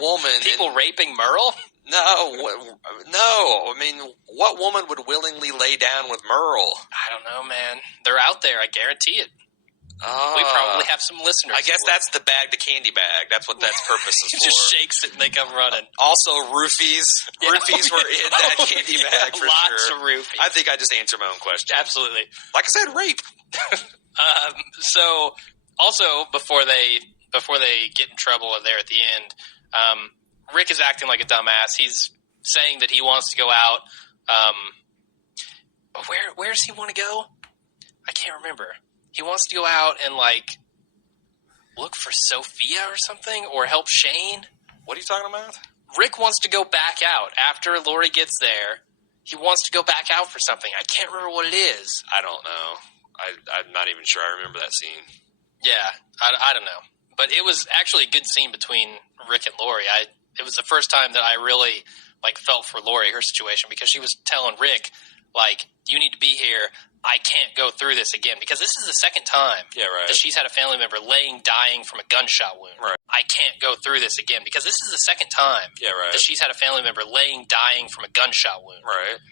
woman? People raping Merle? No. I mean, what woman would willingly lay down with Merle? I don't know, man. They're out there. I guarantee it. We probably have some listeners. I guess that's the bag, the candy bag. That's what that's purpose is he for. Just shakes it and they come running. Also, roofies. Yeah. Roofies were in that candy bag for lots sure. Lots of roofies. I think I just answered my own question. Absolutely. Like I said, rape. So, also before they get in trouble there at the end, Rick is acting like a dumbass. He's saying that he wants to go out. Where does he want to go? I can't remember. He wants to go out and, like, look for Sophia or something, or help Shane. What are you talking about? Rick wants to go back out after Lori gets there. He wants to go back out for something. I can't remember what it is. I don't know. I'm not even sure I remember that scene. Yeah, I don't know. But it was actually a good scene between Rick and Lori. It was the first time that I really, like, felt for Lori, her situation, because she was telling Rick, like, you need to be here. I can't go through this again, because this is the second time that she's had a family member dying from a gunshot wound. Right. I can't go through this again, because this is the second time that she's had a family member dying from a gunshot wound. Right.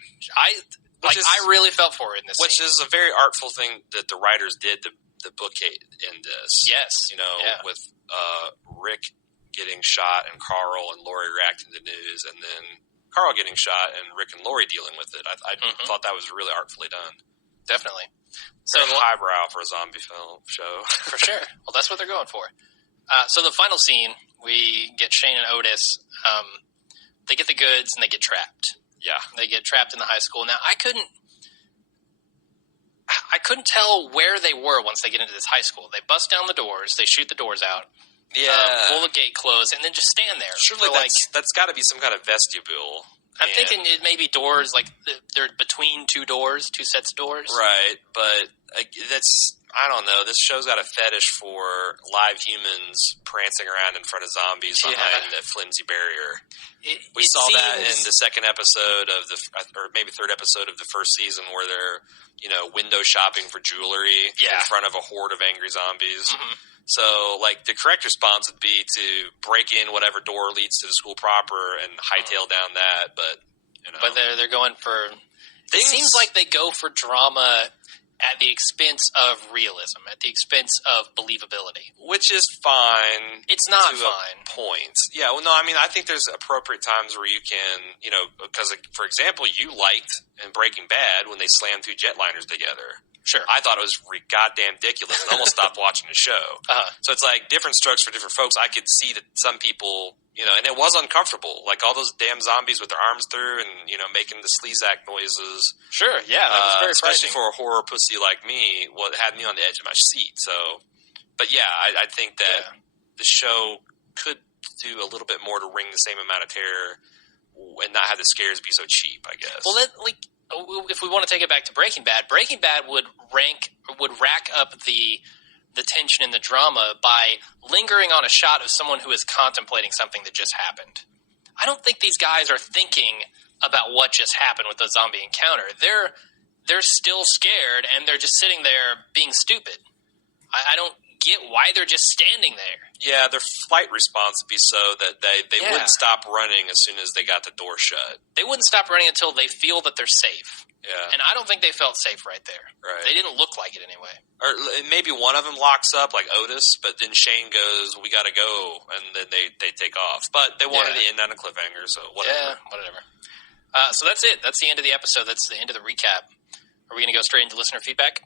I really felt for her in this Which scene. is a very artful thing that the writers did to bookend in this. Yes. You know, with Rick getting shot and Carl and Lori reacting to the news, and then Carl getting shot and Rick and Lori dealing with it. I thought that was really artfully done. Definitely. So highbrow for a zombie film show. For sure. Well, that's what they're going for. So the final scene, we get Shane and Otis. They get the goods and they get trapped. Yeah. They get trapped in the high school. Now, I couldn't tell where they were once they get into this high school. They bust down the doors. They shoot the doors out. Yeah. Pull the gate closed and then just stand there. Surely that's got to be some kind of vestibule. I'm thinking it may be doors, like they're between two sets of doors. Right, but I don't know. This show's got a fetish for live humans prancing around in front of zombies behind a flimsy barrier. We saw that in the second episode or maybe third episode of the first season where they're, window shopping for jewelry in front of a horde of angry zombies. Mm-hmm. So, like, the correct response would be to break in whatever door leads to the school proper and hightail down that, but, But they're going for... It seems like they go for drama at the expense of realism, at the expense of believability. Which is fine. It's not to fine. A point. Yeah, well, no, I mean, I think there's appropriate times where you can, because, for example, you liked in Breaking Bad when they slammed two jetliners together. Sure. I thought it was goddamn ridiculous and almost stopped watching the show. So it's like different strokes for different folks. I could see that some people, and it was uncomfortable. Like all those damn zombies with their arms through and, making the sleazak noises. Sure, yeah, that was very especially frightening. for a horror pussy like me, it had me on the edge of my seat. So, but yeah, I think that the show could do a little bit more to ring the same amount of terror and not have the scares be so cheap, I guess. Well, if we want to take it back to Breaking Bad would rack up the tension and the drama by lingering on a shot of someone who is contemplating something that just happened. I don't think these guys are thinking about what just happened with the zombie encounter. They're still scared and they're just sitting there being stupid. I don't get why they're just standing there. Yeah, their flight response would be so that they wouldn't stop running as soon as they got the door shut. They wouldn't stop running until they feel that they're safe. Yeah. And I don't think they felt safe right there. Right. They didn't look like it anyway. Or maybe one of them locks up, like Otis, but then Shane goes, "We got to go," and then they take off. But they wanted to end on a cliffhanger, so whatever. Yeah, whatever. So that's it. That's the end of the episode. That's the end of the recap. Are we going to go straight into listener feedback?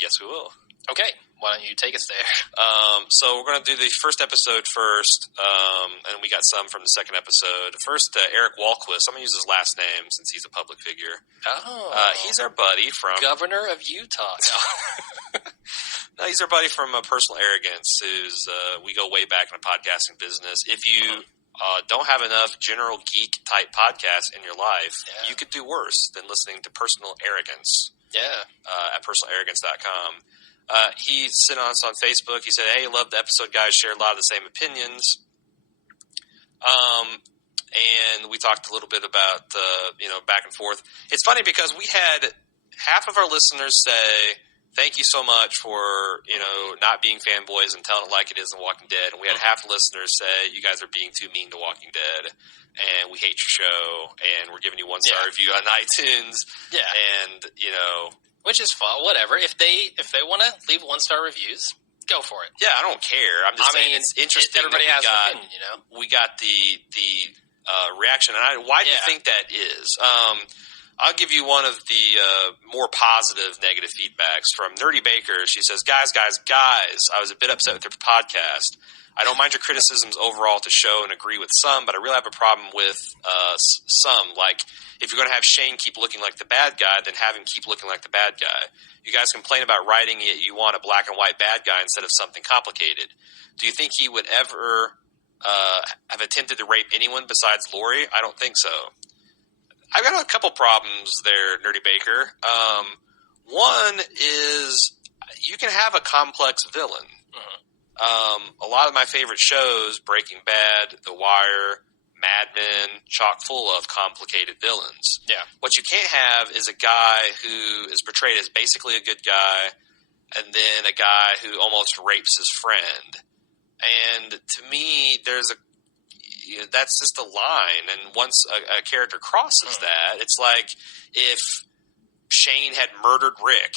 Yes, we will. Okay. Why don't you take us there? So we're going to do the first episode first, and we got some from the second episode. First, Eric Walquist. I'm going to use his last name since he's a public figure. Oh. He's our buddy from... Governor of Utah. No, he's our buddy from Personal Arrogance, who's we go way back in the podcasting business. If you don't have enough general geek-type podcasts in your life, you could do worse than listening to Personal Arrogance. Yeah. At personalarrogance.com. He sent us on Facebook. He said, "Hey, love the episode, guys. Share a lot of the same opinions." And we talked a little bit about, back and forth. It's funny because we had half of our listeners say, "Thank you so much for, not being fanboys and telling it like it is in Walking Dead." And we had half the listeners say, "You guys are being too mean to Walking Dead, and we hate your show, and we're giving you 1-star review on iTunes." Yeah. And, which is fun. Whatever. If they want to leave 1-star reviews, go for it. Yeah, I don't care. I'm just saying it's interesting. Everybody has an opinion, We got the reaction. And why do you think that is? I'll give you one of the more positive negative feedbacks from Nerdy Baker. She says, guys, I was a bit upset with your podcast. I don't mind your criticisms overall to show and agree with some, but I really have a problem with some. Like, if you're going to have Shane keep looking like the bad guy, then have him keep looking like the bad guy. You guys complain about writing it. You want a black and white bad guy instead of something complicated. Do you think he would ever have attempted to rape anyone besides Lori? I don't think so. I've got a couple problems there, Nerdy Baker. One is you can have a complex villain. A lot of my favorite shows, Breaking Bad, The Wire, Mad Men, chock full of complicated villains. Yeah. What you can't have is a guy who is portrayed as basically a good guy and then a guy who almost rapes his friend. And to me, that's just a line. And once a character crosses that, it's like if Shane had murdered Rick,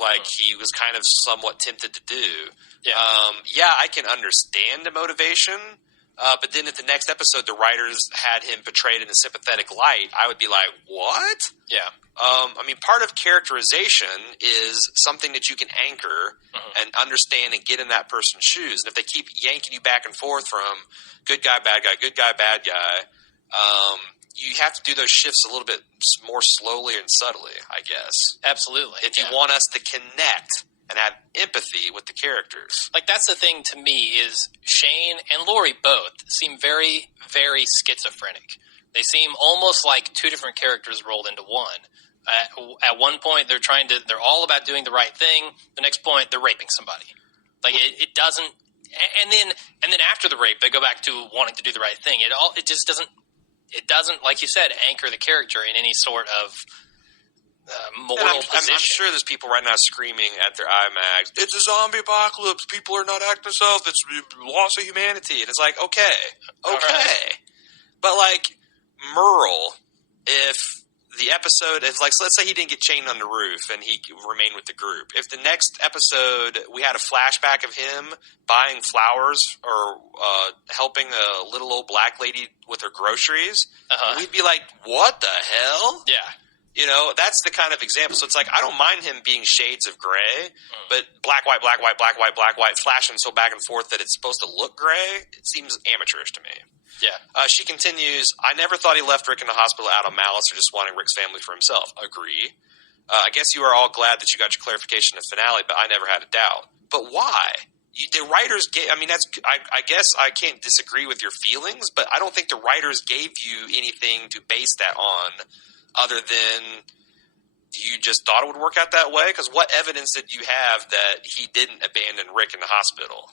like he was kind of somewhat tempted to do. Yeah, I can understand the motivation, but then at the next episode, the writers had him portrayed in a sympathetic light. I would be like, what? Yeah. Part of characterization is something that you can anchor and understand and get in that person's shoes. And if they keep yanking you back and forth from good guy, bad guy, good guy, bad guy, you have to do those shifts a little bit more slowly and subtly, I guess. Absolutely. If you want us to connect and have empathy with the characters. Like, that's the thing to me is Shane and Lori both seem very, very schizophrenic. They seem almost like two different characters rolled into one. At one point, they're all about doing the right thing. The next point, they're raping somebody. Like, it doesn't, and then after the rape, they go back to wanting to do the right thing. It just doesn't, like you said, anchor the character in any sort of moral position. I'm sure there's people right now screaming at their iMacs, "It's a zombie apocalypse. People are not acting themselves. It's loss of humanity." And it's like, okay. Right. But like Merle, if the episode is like, so let's say he didn't get chained on the roof and he remained with the group. If the next episode we had a flashback of him buying flowers or helping a little old black lady with her groceries, we'd be like, what the hell? Yeah. That's the kind of example. So it's like, I don't mind him being shades of gray, but black, white, black, white, black, white, black, white, flashing so back and forth that it's supposed to look gray, it seems amateurish to me. Yeah. She continues, I never thought he left Rick in the hospital out of malice or just wanting Rick's family for himself. Agree. I guess you are all glad that you got your clarification in the finale, but I never had a doubt. But why? The writers gave, I guess I can't disagree with your feelings, but I don't think the writers gave you anything to base that on other than you just thought it would work out that way. Because what evidence did you have that he didn't abandon Rick in the hospital?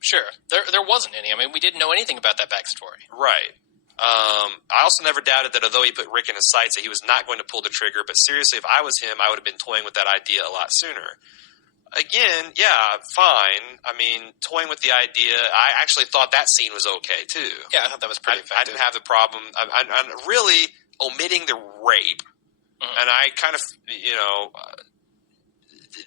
Sure. There wasn't any. We didn't know anything about that backstory. Right. I also never doubted that although he put Rick in his sights, that he was not going to pull the trigger. But seriously, if I was him, I would have been toying with that idea a lot sooner. again, yeah, fine. I mean, toying with the idea, I actually thought that scene was okay, too. Yeah, I thought that was pretty effective. I didn't have the problem. I'm really omitting the rape. Mm-hmm. And I kind of,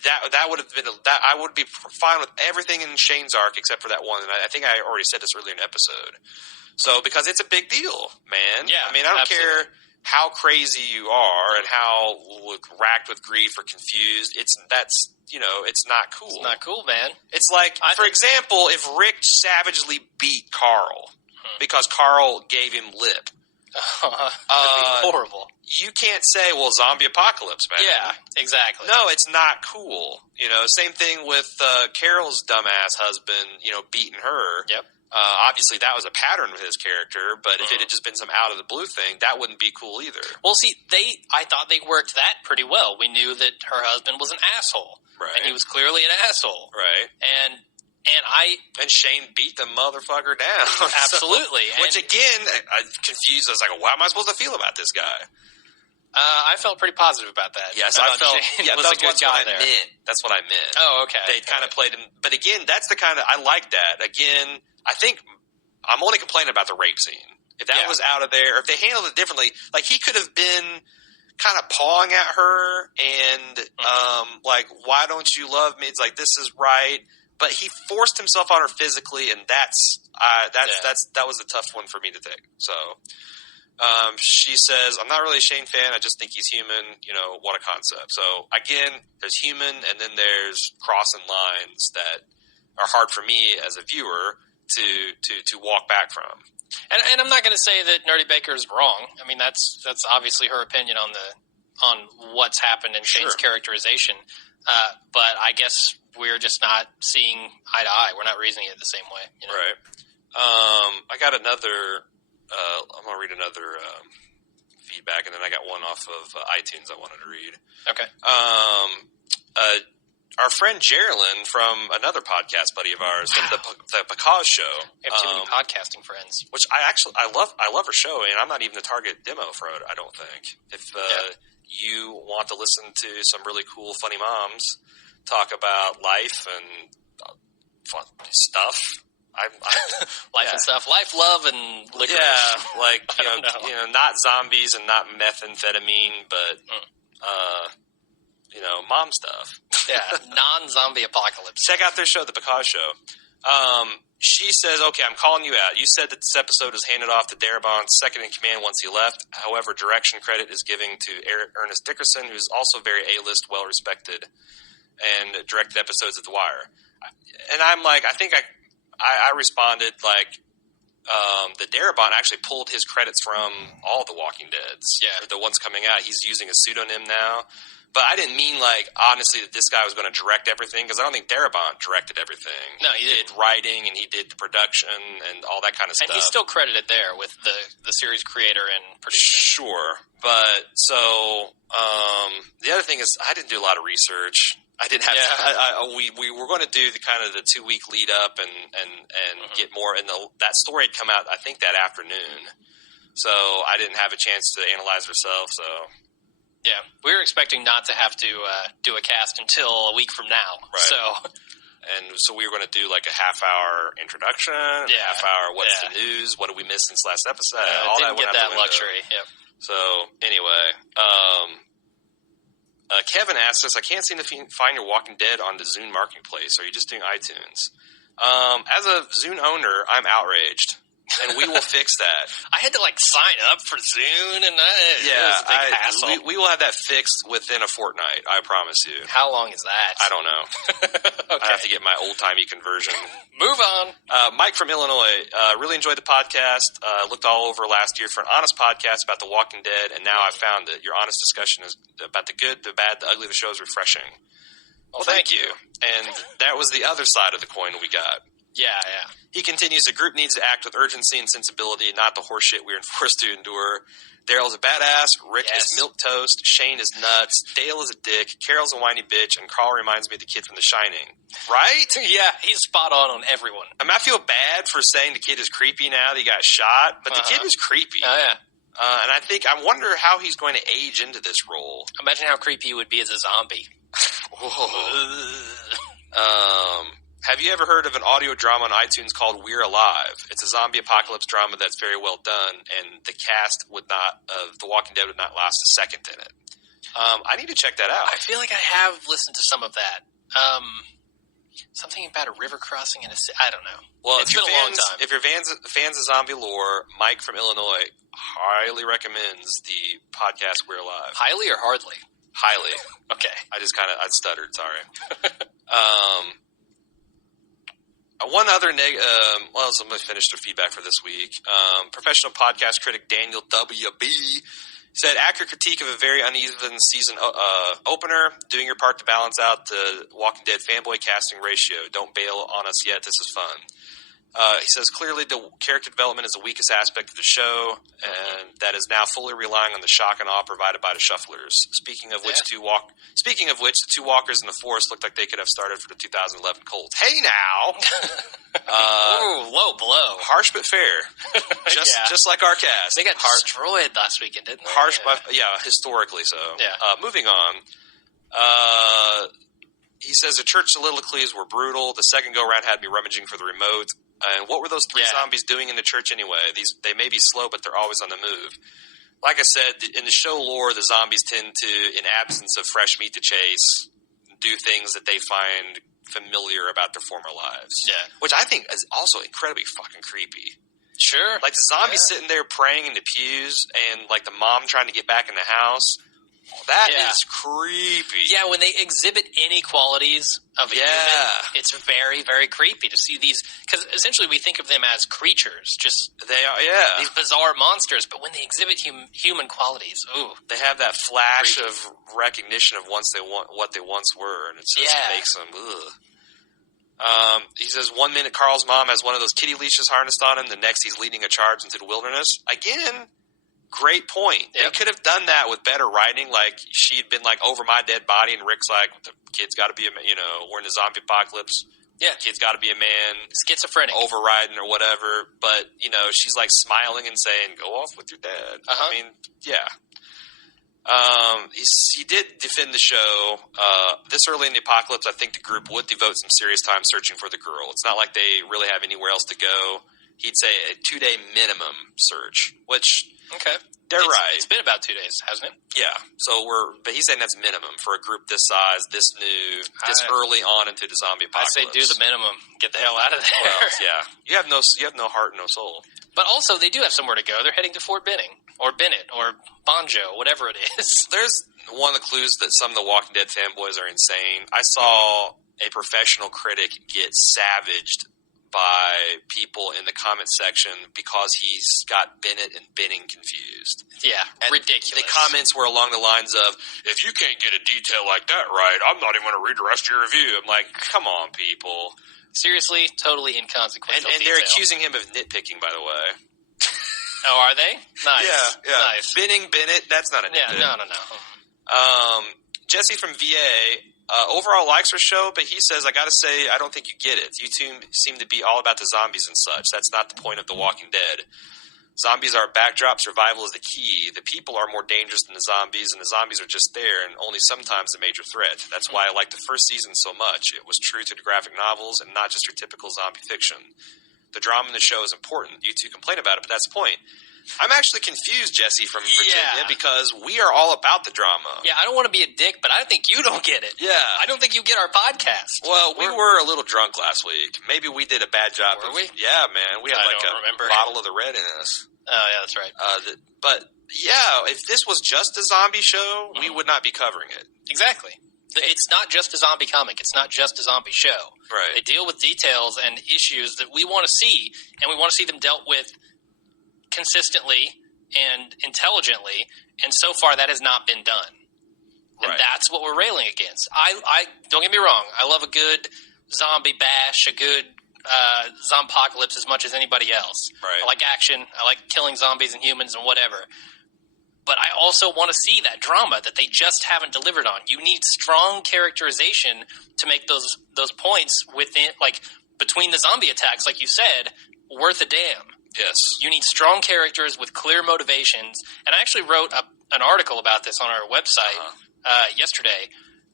that would have been that I would be fine with everything in Shane's arc except for that one. And I think I already said this earlier in the episode. So because it's a big deal, man. Yeah, I mean, I don't absolutely. care how crazy you are and how racked with grief or confused. It's not cool. It's not cool, man. It's like, for example, if Rick savagely beat Carl because Carl gave him lip. That'd be horrible. You can't say, well, zombie apocalypse, man. Yeah, exactly. No, it's not cool. Same thing with Carol's dumbass husband, beating her. Yep. Obviously, that was a pattern with his character, but if it had just been some out of the blue thing, that wouldn't be cool either. Well, see, I thought they worked that pretty well. We knew that her husband was an asshole. Right. And he was clearly an asshole. Right. And Shane beat the motherfucker down. Absolutely. So, which again, I confused. I was like, what am I supposed to feel about this guy? I felt pretty positive about that. Yes, I felt. Shane Yeah, was a good guy there. That's what I meant. Oh, okay. They kind of played him, but again, that's the kind of I like that. Again, I think I'm only complaining about the rape scene. If that was out of there, or if they handled it differently, like he could have been kind of pawing at her and like, why don't you love me? It's like, this is right. But he forced himself on her physically, and that was a tough one for me to take. So she says, I'm not really a Shane fan. I just think he's human. What a concept. So again, there's human, and then there's crossing lines that are hard for me as a viewer to walk back from. And I'm not going to say that Nerdy Baker is wrong. I mean, that's obviously her opinion on what's happened in Shane's characterization. But I guess we're just not seeing eye to eye. We're not reasoning it the same way. Right. I got another. I'm gonna read another feedback, and then I got one off of iTunes I wanted to read. Okay. Our friend Geraldine from another podcast buddy of ours, from the Because Show. We have too many podcasting friends. Which I love her show, and I'm not even the target demo for it, I don't think. If you want to listen to some really cool, funny moms talk about life and fun stuff, life and stuff, life, love, and licorice. Yeah, like not zombies and not methamphetamine, but mom stuff. Yeah, non-zombie apocalypse. Check out their show, The Because Show. She says, okay, I'm calling you out. You said that this episode was handed off to Darabont's second in command once he left. However, direction credit is giving to Ernest Dickerson, who's also very A-list, well-respected, and directed episodes of The Wire. And I'm like, I think I responded like, the Darabont actually pulled his credits from all the Walking Deads. Yeah. The ones coming out. He's using a pseudonym now. But I didn't mean, like, honestly, that this guy was going to direct everything, because I don't think Darabont directed everything. No, he did writing, and he did the production, and all that kind of stuff. And he's still credited there with the series creator and producer. Sure. But, so, the other thing is, I didn't do a lot of research. I didn't have we were going to do the kind of the 2-week lead up and get more, and that story had come out, I think, that afternoon. So I didn't have a chance to analyze herself, so... Yeah, we were expecting not to have to do a cast until a week from now. Right. So we were going to do like a half-hour introduction, half-hour what's the news, what did we miss since last episode. All didn't get that luxury. Yep. So anyway, Kevin asks us, I can't seem to find your Walking Dead on the Zune Marketplace. Are you just doing iTunes? As a Zune owner, I'm outraged. And we will fix that. I had to sign up for Zune, and it was a big hassle. We will have that fixed within a fortnight. I promise you. How long is that? I don't know. Okay. I have to get my old timey conversion. Move on. Mike from Illinois. Really enjoyed the podcast. Looked all over last year for an honest podcast about The Walking Dead, and now I've found it. Your honest discussion is about the good, the bad, the ugly. The show is refreshing. Well, thank you. And that was the other side of the coin we got. Yeah. He continues, the group needs to act with urgency and sensibility, not the horseshit we're forced to endure. Daryl's a badass, Rick is milquetoast, Shane is nuts, Dale is a dick, Carol's a whiny bitch, and Carl reminds me of the kid from The Shining. Right? Yeah, he's spot on everyone. I mean, I feel bad for saying the kid is creepy now that he got shot, but the kid is creepy. Oh, yeah. And I wonder how he's going to age into this role. Imagine how creepy he would be as a zombie. Have you ever heard of an audio drama on iTunes called We're Alive? It's a zombie apocalypse drama that's very well done, and the cast of The Walking Dead would not last a second in it. I need to check that out. I feel like I have listened to some of that. Something about a river crossing in I don't know. Well, it's been a long time. If you're fans of zombie lore, Mike from Illinois highly recommends the podcast We're Alive. Highly or hardly? Highly. Okay. I stuttered, sorry. One other I'm going to finish the feedback for this week. Professional podcast critic Daniel W.B. said, accurate critique of a very uneven season opener, doing your part to balance out the Walking Dead fanboy casting ratio. Don't bail on us yet. This is fun. He says, clearly the character development is the weakest aspect of the show, and that is now fully relying on the shock and awe provided by the shufflers. Speaking of which, the two walkers in the forest looked like they could have started for the 2011 Colts. Hey now! Ooh, low blow. Harsh but fair. Just like our cast. They got destroyed last weekend, didn't they? Harsh, historically so. Yeah. Moving on. He says the church soliloquies were brutal. The second go-around had me rummaging for the remote. And what were those three zombies doing in the church anyway? They may be slow, but they're always on the move. Like I said, in the show lore, the zombies tend to, in absence of fresh meat to chase, do things that they find familiar about their former lives. Yeah. Which I think is also incredibly fucking creepy. Sure. Like the zombies sitting there praying in the pews and like the mom trying to get back in the house. That is creepy. Yeah, when they exhibit inequalities of a human, it's very, very creepy to see these. Because essentially we think of them as creatures. They are, these bizarre monsters. But when they exhibit human qualities, they have that flash of recognition of what they once were. And it just makes them, he says, 1 minute Carl's mom has one of those kitty leashes harnessed on him. The next he's leading a charge into the wilderness. Again, great point. They could have done that with better writing. Like she'd been like over my dead body, and Rick's like, the kid's got to be we're in the zombie apocalypse. Yeah, kid's got to be a man, schizophrenic, overriding or whatever. But she's like smiling and saying, "Go off with your dad." I mean, he did defend the show. This early in the apocalypse, I think the group would devote some serious time searching for the girl. It's not like they really have anywhere else to go. He'd say a 2-day minimum search, which they're right. It's been about 2 days, hasn't it? Yeah. So but he's saying that's minimum for a group this size, this new, this early on into the zombie apocalypse. I say do the minimum. Get the hell out of there. Well, yeah. You have no heart and no soul. But also, they do have somewhere to go. They're heading to Fort Benning or Bennett or Bonjo, whatever it is. There's one of the clues that some of the Walking Dead fanboys are insane. I saw a professional critic get savaged by people in the comment section because he's got Bennett and Benning confused. Yeah, and ridiculous. The comments were along the lines of, if you can't get a detail like that right, I'm not even going to read the rest of your review. I'm like, come on, people. Seriously, totally inconsequential. And they're accusing him of nitpicking, by the way. Oh, are they? Nice. Yeah. Nice. Benning, Bennett, that's not a nitpick. Yeah, no. Jesse from VA... overall likes her show, but he says, I gotta say, I don't think you get it. You two seem to be all about the zombies and such. That's not the point of The Walking Dead. Zombies are a backdrop, survival is the key. The people are more dangerous than the zombies, and the zombies are just there, and only sometimes a major threat. That's why I like the first season so much. It was true to the graphic novels, and not just your typical zombie fiction. The drama in the show is important. You two complain about it, but that's the point. I'm actually confused, Jesse from Virginia, because we are all about the drama. Yeah, I don't want to be a dick, but I think you don't get it. Yeah. I don't think you get our podcast. Well, we were a little drunk last week. Maybe we did a bad job. Were we? Yeah, man. We had bottle of the red in us. Oh, yeah, that's right. But, if this was just a zombie show, we would not be covering it. Exactly. It's not just a zombie comic. It's not just a zombie show. Right. They deal with details and issues that we want to see, and we want to see them dealt with consistently and intelligently, and so far that has not been done. And that's what we're railing against. I don't get me wrong, I love a good zombie bash, a good zompocalypse as much as anybody else. Right. I like action, I like killing zombies and humans and whatever. But I also want to see that drama that they just haven't delivered on. You need strong characterization to make those points within, like, between the zombie attacks, like you said, worth a damn. Yes. You need strong characters with clear motivations. And I actually wrote an article about this on our website yesterday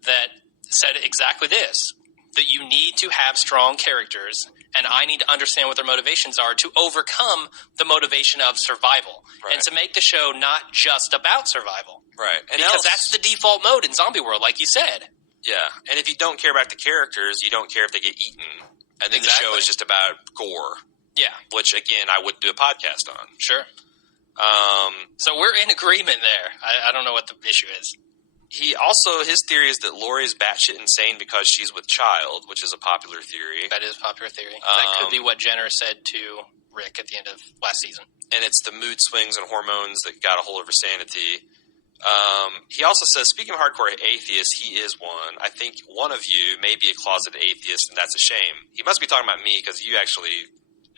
that said exactly this. that you need to have strong characters, and I need to understand what their motivations are to overcome the motivation of survival, Right. and to make the show not just about survival. Right. And Because that's the default mode in Zombie World, like you said. Yeah. And if you don't care about the characters, you don't care if they get eaten. And then the show is just about gore. Yeah. Which, again, I would do a podcast on. Sure. So we're in agreement there. I don't know what the issue is. His theory is that Lori is batshit insane because she's with child, which is a popular theory. That is a popular theory. That could be what Jenner said to Rick at the end of last season. And it's the mood swings and hormones that got a hold of her sanity. He also says, speaking of hardcore atheists, he is one. I think one of you may be a closeted atheist, and that's a shame. He must be talking about me because you actually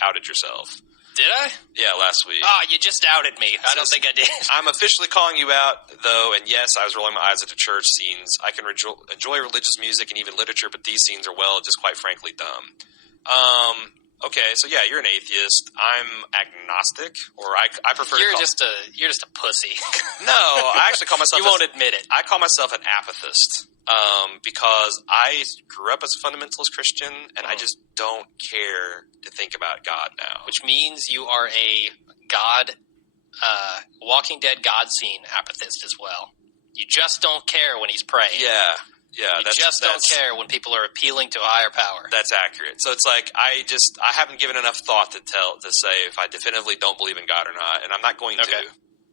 outed yourself. Did I? Yeah, last week. Oh, you just outed me. I don't think I did. I'm officially calling you out, though, and yes, I was rolling my eyes at the church scenes. I can enjoy religious music and even literature, but these scenes are, well, just quite frankly dumb. Okay, so yeah, you're an atheist. I'm agnostic, or I prefer. You're just a pussy. No, I actually call myself. You won't admit it. I call myself an apathist because I grew up as a fundamentalist Christian, and I just don't care to think about God now. Which means you are a God, Walking Dead God scene apathist as well. You just don't care when he's praying. Yeah. You just don't care when people are appealing to a higher power. That's accurate. So it's like I haven't given enough thought to say if I definitively don't believe in God or not, and I'm not going to,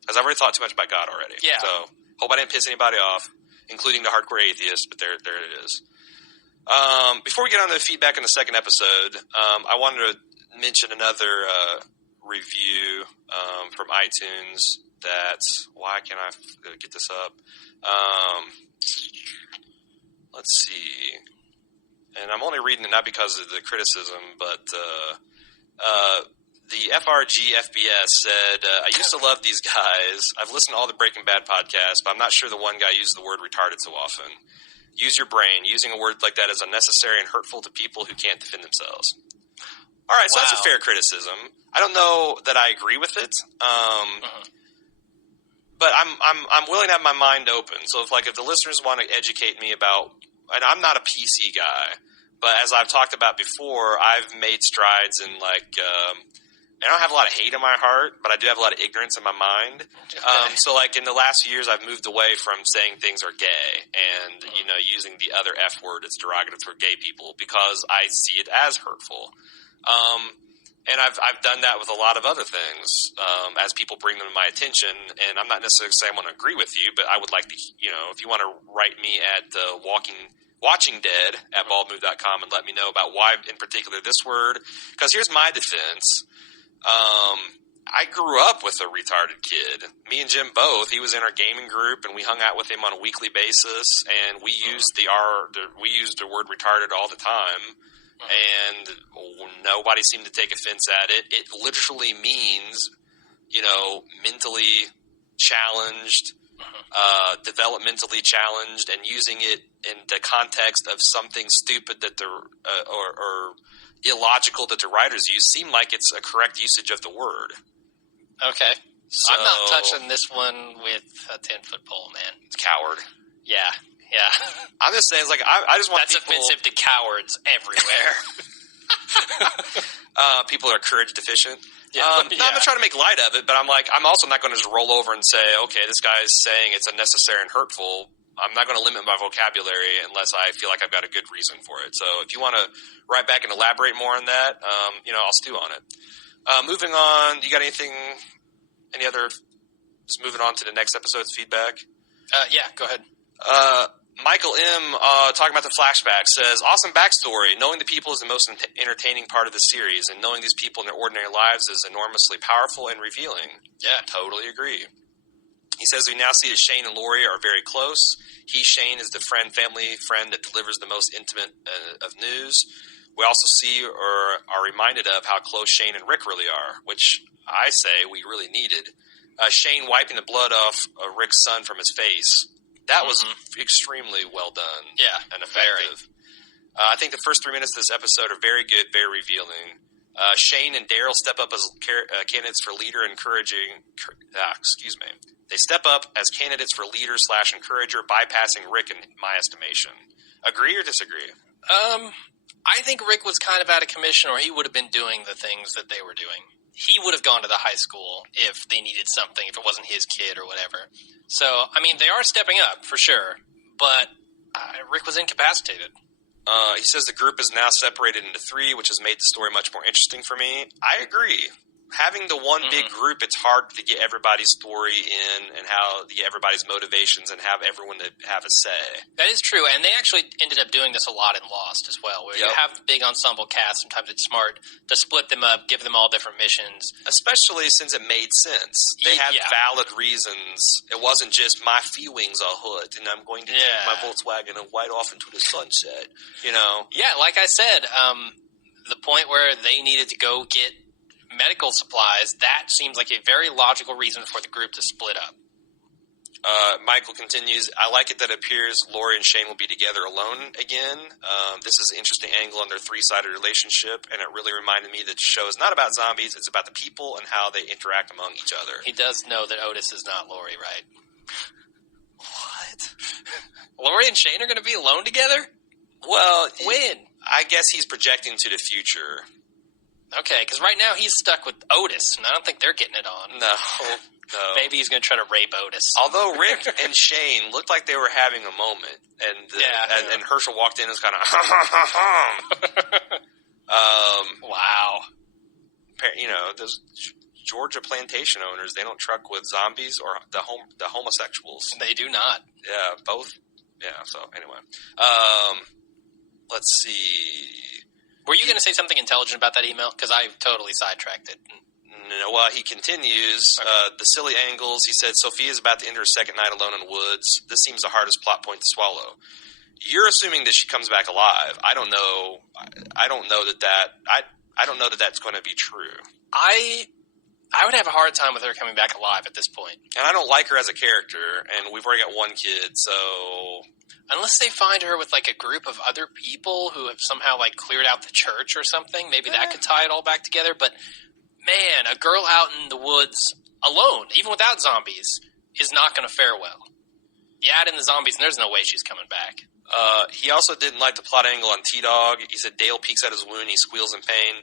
because I've already thought too much about God already. Yeah. So hope I didn't piss anybody off, including the hardcore atheists. But there it is. Before we get on to the feedback in the second episode, I wanted to mention another review from iTunes. Why can't I get this up? Let's see. And I'm only reading it not because of the criticism, but the FRG FBS said, I used to love these guys. I've listened to all the Breaking Bad podcasts, but I'm not sure the one guy uses the word retarded so often. Use your brain. Using a word like that is unnecessary and hurtful to people who can't defend themselves. All right, so that's a fair criticism. I don't know that I agree with it. But I'm willing to have my mind open. So if the listeners want to educate me about, and I'm not a PC guy, but as I've talked about before, I've made strides in I don't have a lot of hate in my heart, but I do have a lot of ignorance in my mind. So in the last few years, I've moved away from saying things are gay and using the other F word that's derogative for gay people because I see it as hurtful. And I've done that with a lot of other things as people bring them to my attention. And I'm not necessarily saying I'm going to agree with you, but I would like to, if you want to write me at Watching Dead at baldmove.com and let me know about why in particular this word. Because here's my defense. I grew up with a retarded kid. Me and Jim both. He was in our gaming group, and we hung out with him on a weekly basis. And we used the word retarded all the time. And nobody seemed to take offense at it. It literally means, mentally challenged, developmentally challenged, and using it in the context of something stupid that or illogical that the writers use seem like it's a correct usage of the word. Okay. So, I'm not touching this one with a 10-foot pole, man. It's coward. Yeah. I'm just saying, I just want That's offensive to cowards everywhere. People are courage deficient. Yeah. No, I'm not trying to make light of it, but I'm also not going to just roll over and say, okay, this guy's saying it's unnecessary and hurtful. I'm not going to limit my vocabulary unless I feel like I've got a good reason for it. So if you want to write back and elaborate more on that, I'll stew on it. Moving on, you got just moving on to the next episode's feedback? Yeah, go ahead. Michael M., talking about the flashback, says, awesome backstory. Knowing the people is the most entertaining part of the series, and knowing these people in their ordinary lives is enormously powerful and revealing. Yeah, totally agree. He says we now see that Shane and Lori are very close. Shane, is the family friend that delivers the most intimate of news. We also see or are reminded of how close Shane and Rick really are, which I say we really needed. Shane wiping the blood off Rick's son from his face. That was extremely well done and effective. I think the first 3 minutes of this episode are very good, very revealing. Shane and Daryl step up as candidates for leader, They step up as candidates for leader/encourager, bypassing Rick in my estimation. Agree or disagree? I think Rick was kind of out of commission, or he would have been doing the things that they were doing. He would have gone to the high school if they needed something, if it wasn't his kid or whatever. So, I mean, they are stepping up, for sure, but Rick was incapacitated. He says the group is now separated into 3, which has made the story much more interesting for me. I agree. Having the one big group, it's hard to get everybody's story in and to get everybody's motivations and have everyone to have a say. That is true, and they actually ended up doing this a lot in Lost as well, where you have big ensemble casts. Sometimes it's smart to split them up, give them all different missions. Especially since it made sense. They had valid reasons. It wasn't just my feelings are hurt and I'm going to take my Volkswagen and ride off into the sunset, you know? Yeah, like I said, the point where they needed to go get medical supplies, that seems like a very logical reason for the group to split up. Michael continues, I like it that it appears Lori and Shane will be together alone again. This is an interesting angle on their 3-sided relationship, and it really reminded me that the show is not about zombies, it's about the people and how they interact among each other. He does know that Otis is not Lori, right? What? Lori and Shane are going to be alone together? Well, when? I guess he's projecting to the future. Okay, because right now he's stuck with Otis, and I don't think they're getting it on. No. Maybe he's going to try to rape Otis. Although Rick and Shane looked like they were having a moment, and Herschel walked in and was kind of, wow. You know, those Georgia plantation owners, they don't truck with zombies or the homosexuals. They do not. Yeah, both. Yeah, so anyway. Let's see. Were you going to say something intelligent about that email? Because I totally sidetracked it. No, well, he continues. Okay. The silly angles. He said, Sophia's about to enter her second night alone in the woods. This seems the hardest plot point to swallow. You're assuming that she comes back alive. I don't know. I don't know that that's going to be true. I would have a hard time with her coming back alive at this point. And I don't like her as a character, and we've already got one kid, so... Unless they find her with, like, a group of other people who have somehow, like, cleared out the church or something, maybe that could tie it all back together. But, man, a girl out in the woods alone, even without zombies, is not going to fare well. You add in the zombies, and there's no way she's coming back. He also didn't like the plot angle on T-Dog. He said Dale peeks at his wound, he squeals in pain.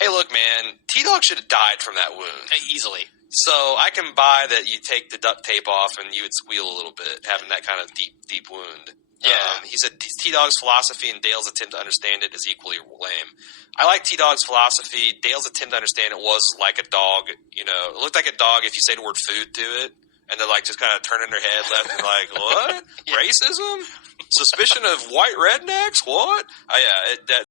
Hey, look, man, T-Dog should have died from that wound. Easily. So I can buy that you take the duct tape off and you would squeal a little bit, having that kind of deep wound. Yeah. He said T-Dog's philosophy and Dale's attempt to understand it is equally lame. I like T-Dog's philosophy. Dale's attempt to understand it was like a dog, you know. It looked like a dog if you say the word food to it. And they're like just kind of turning their head left and like, what? Racism? Suspicion of white rednecks? What? Oh, yeah,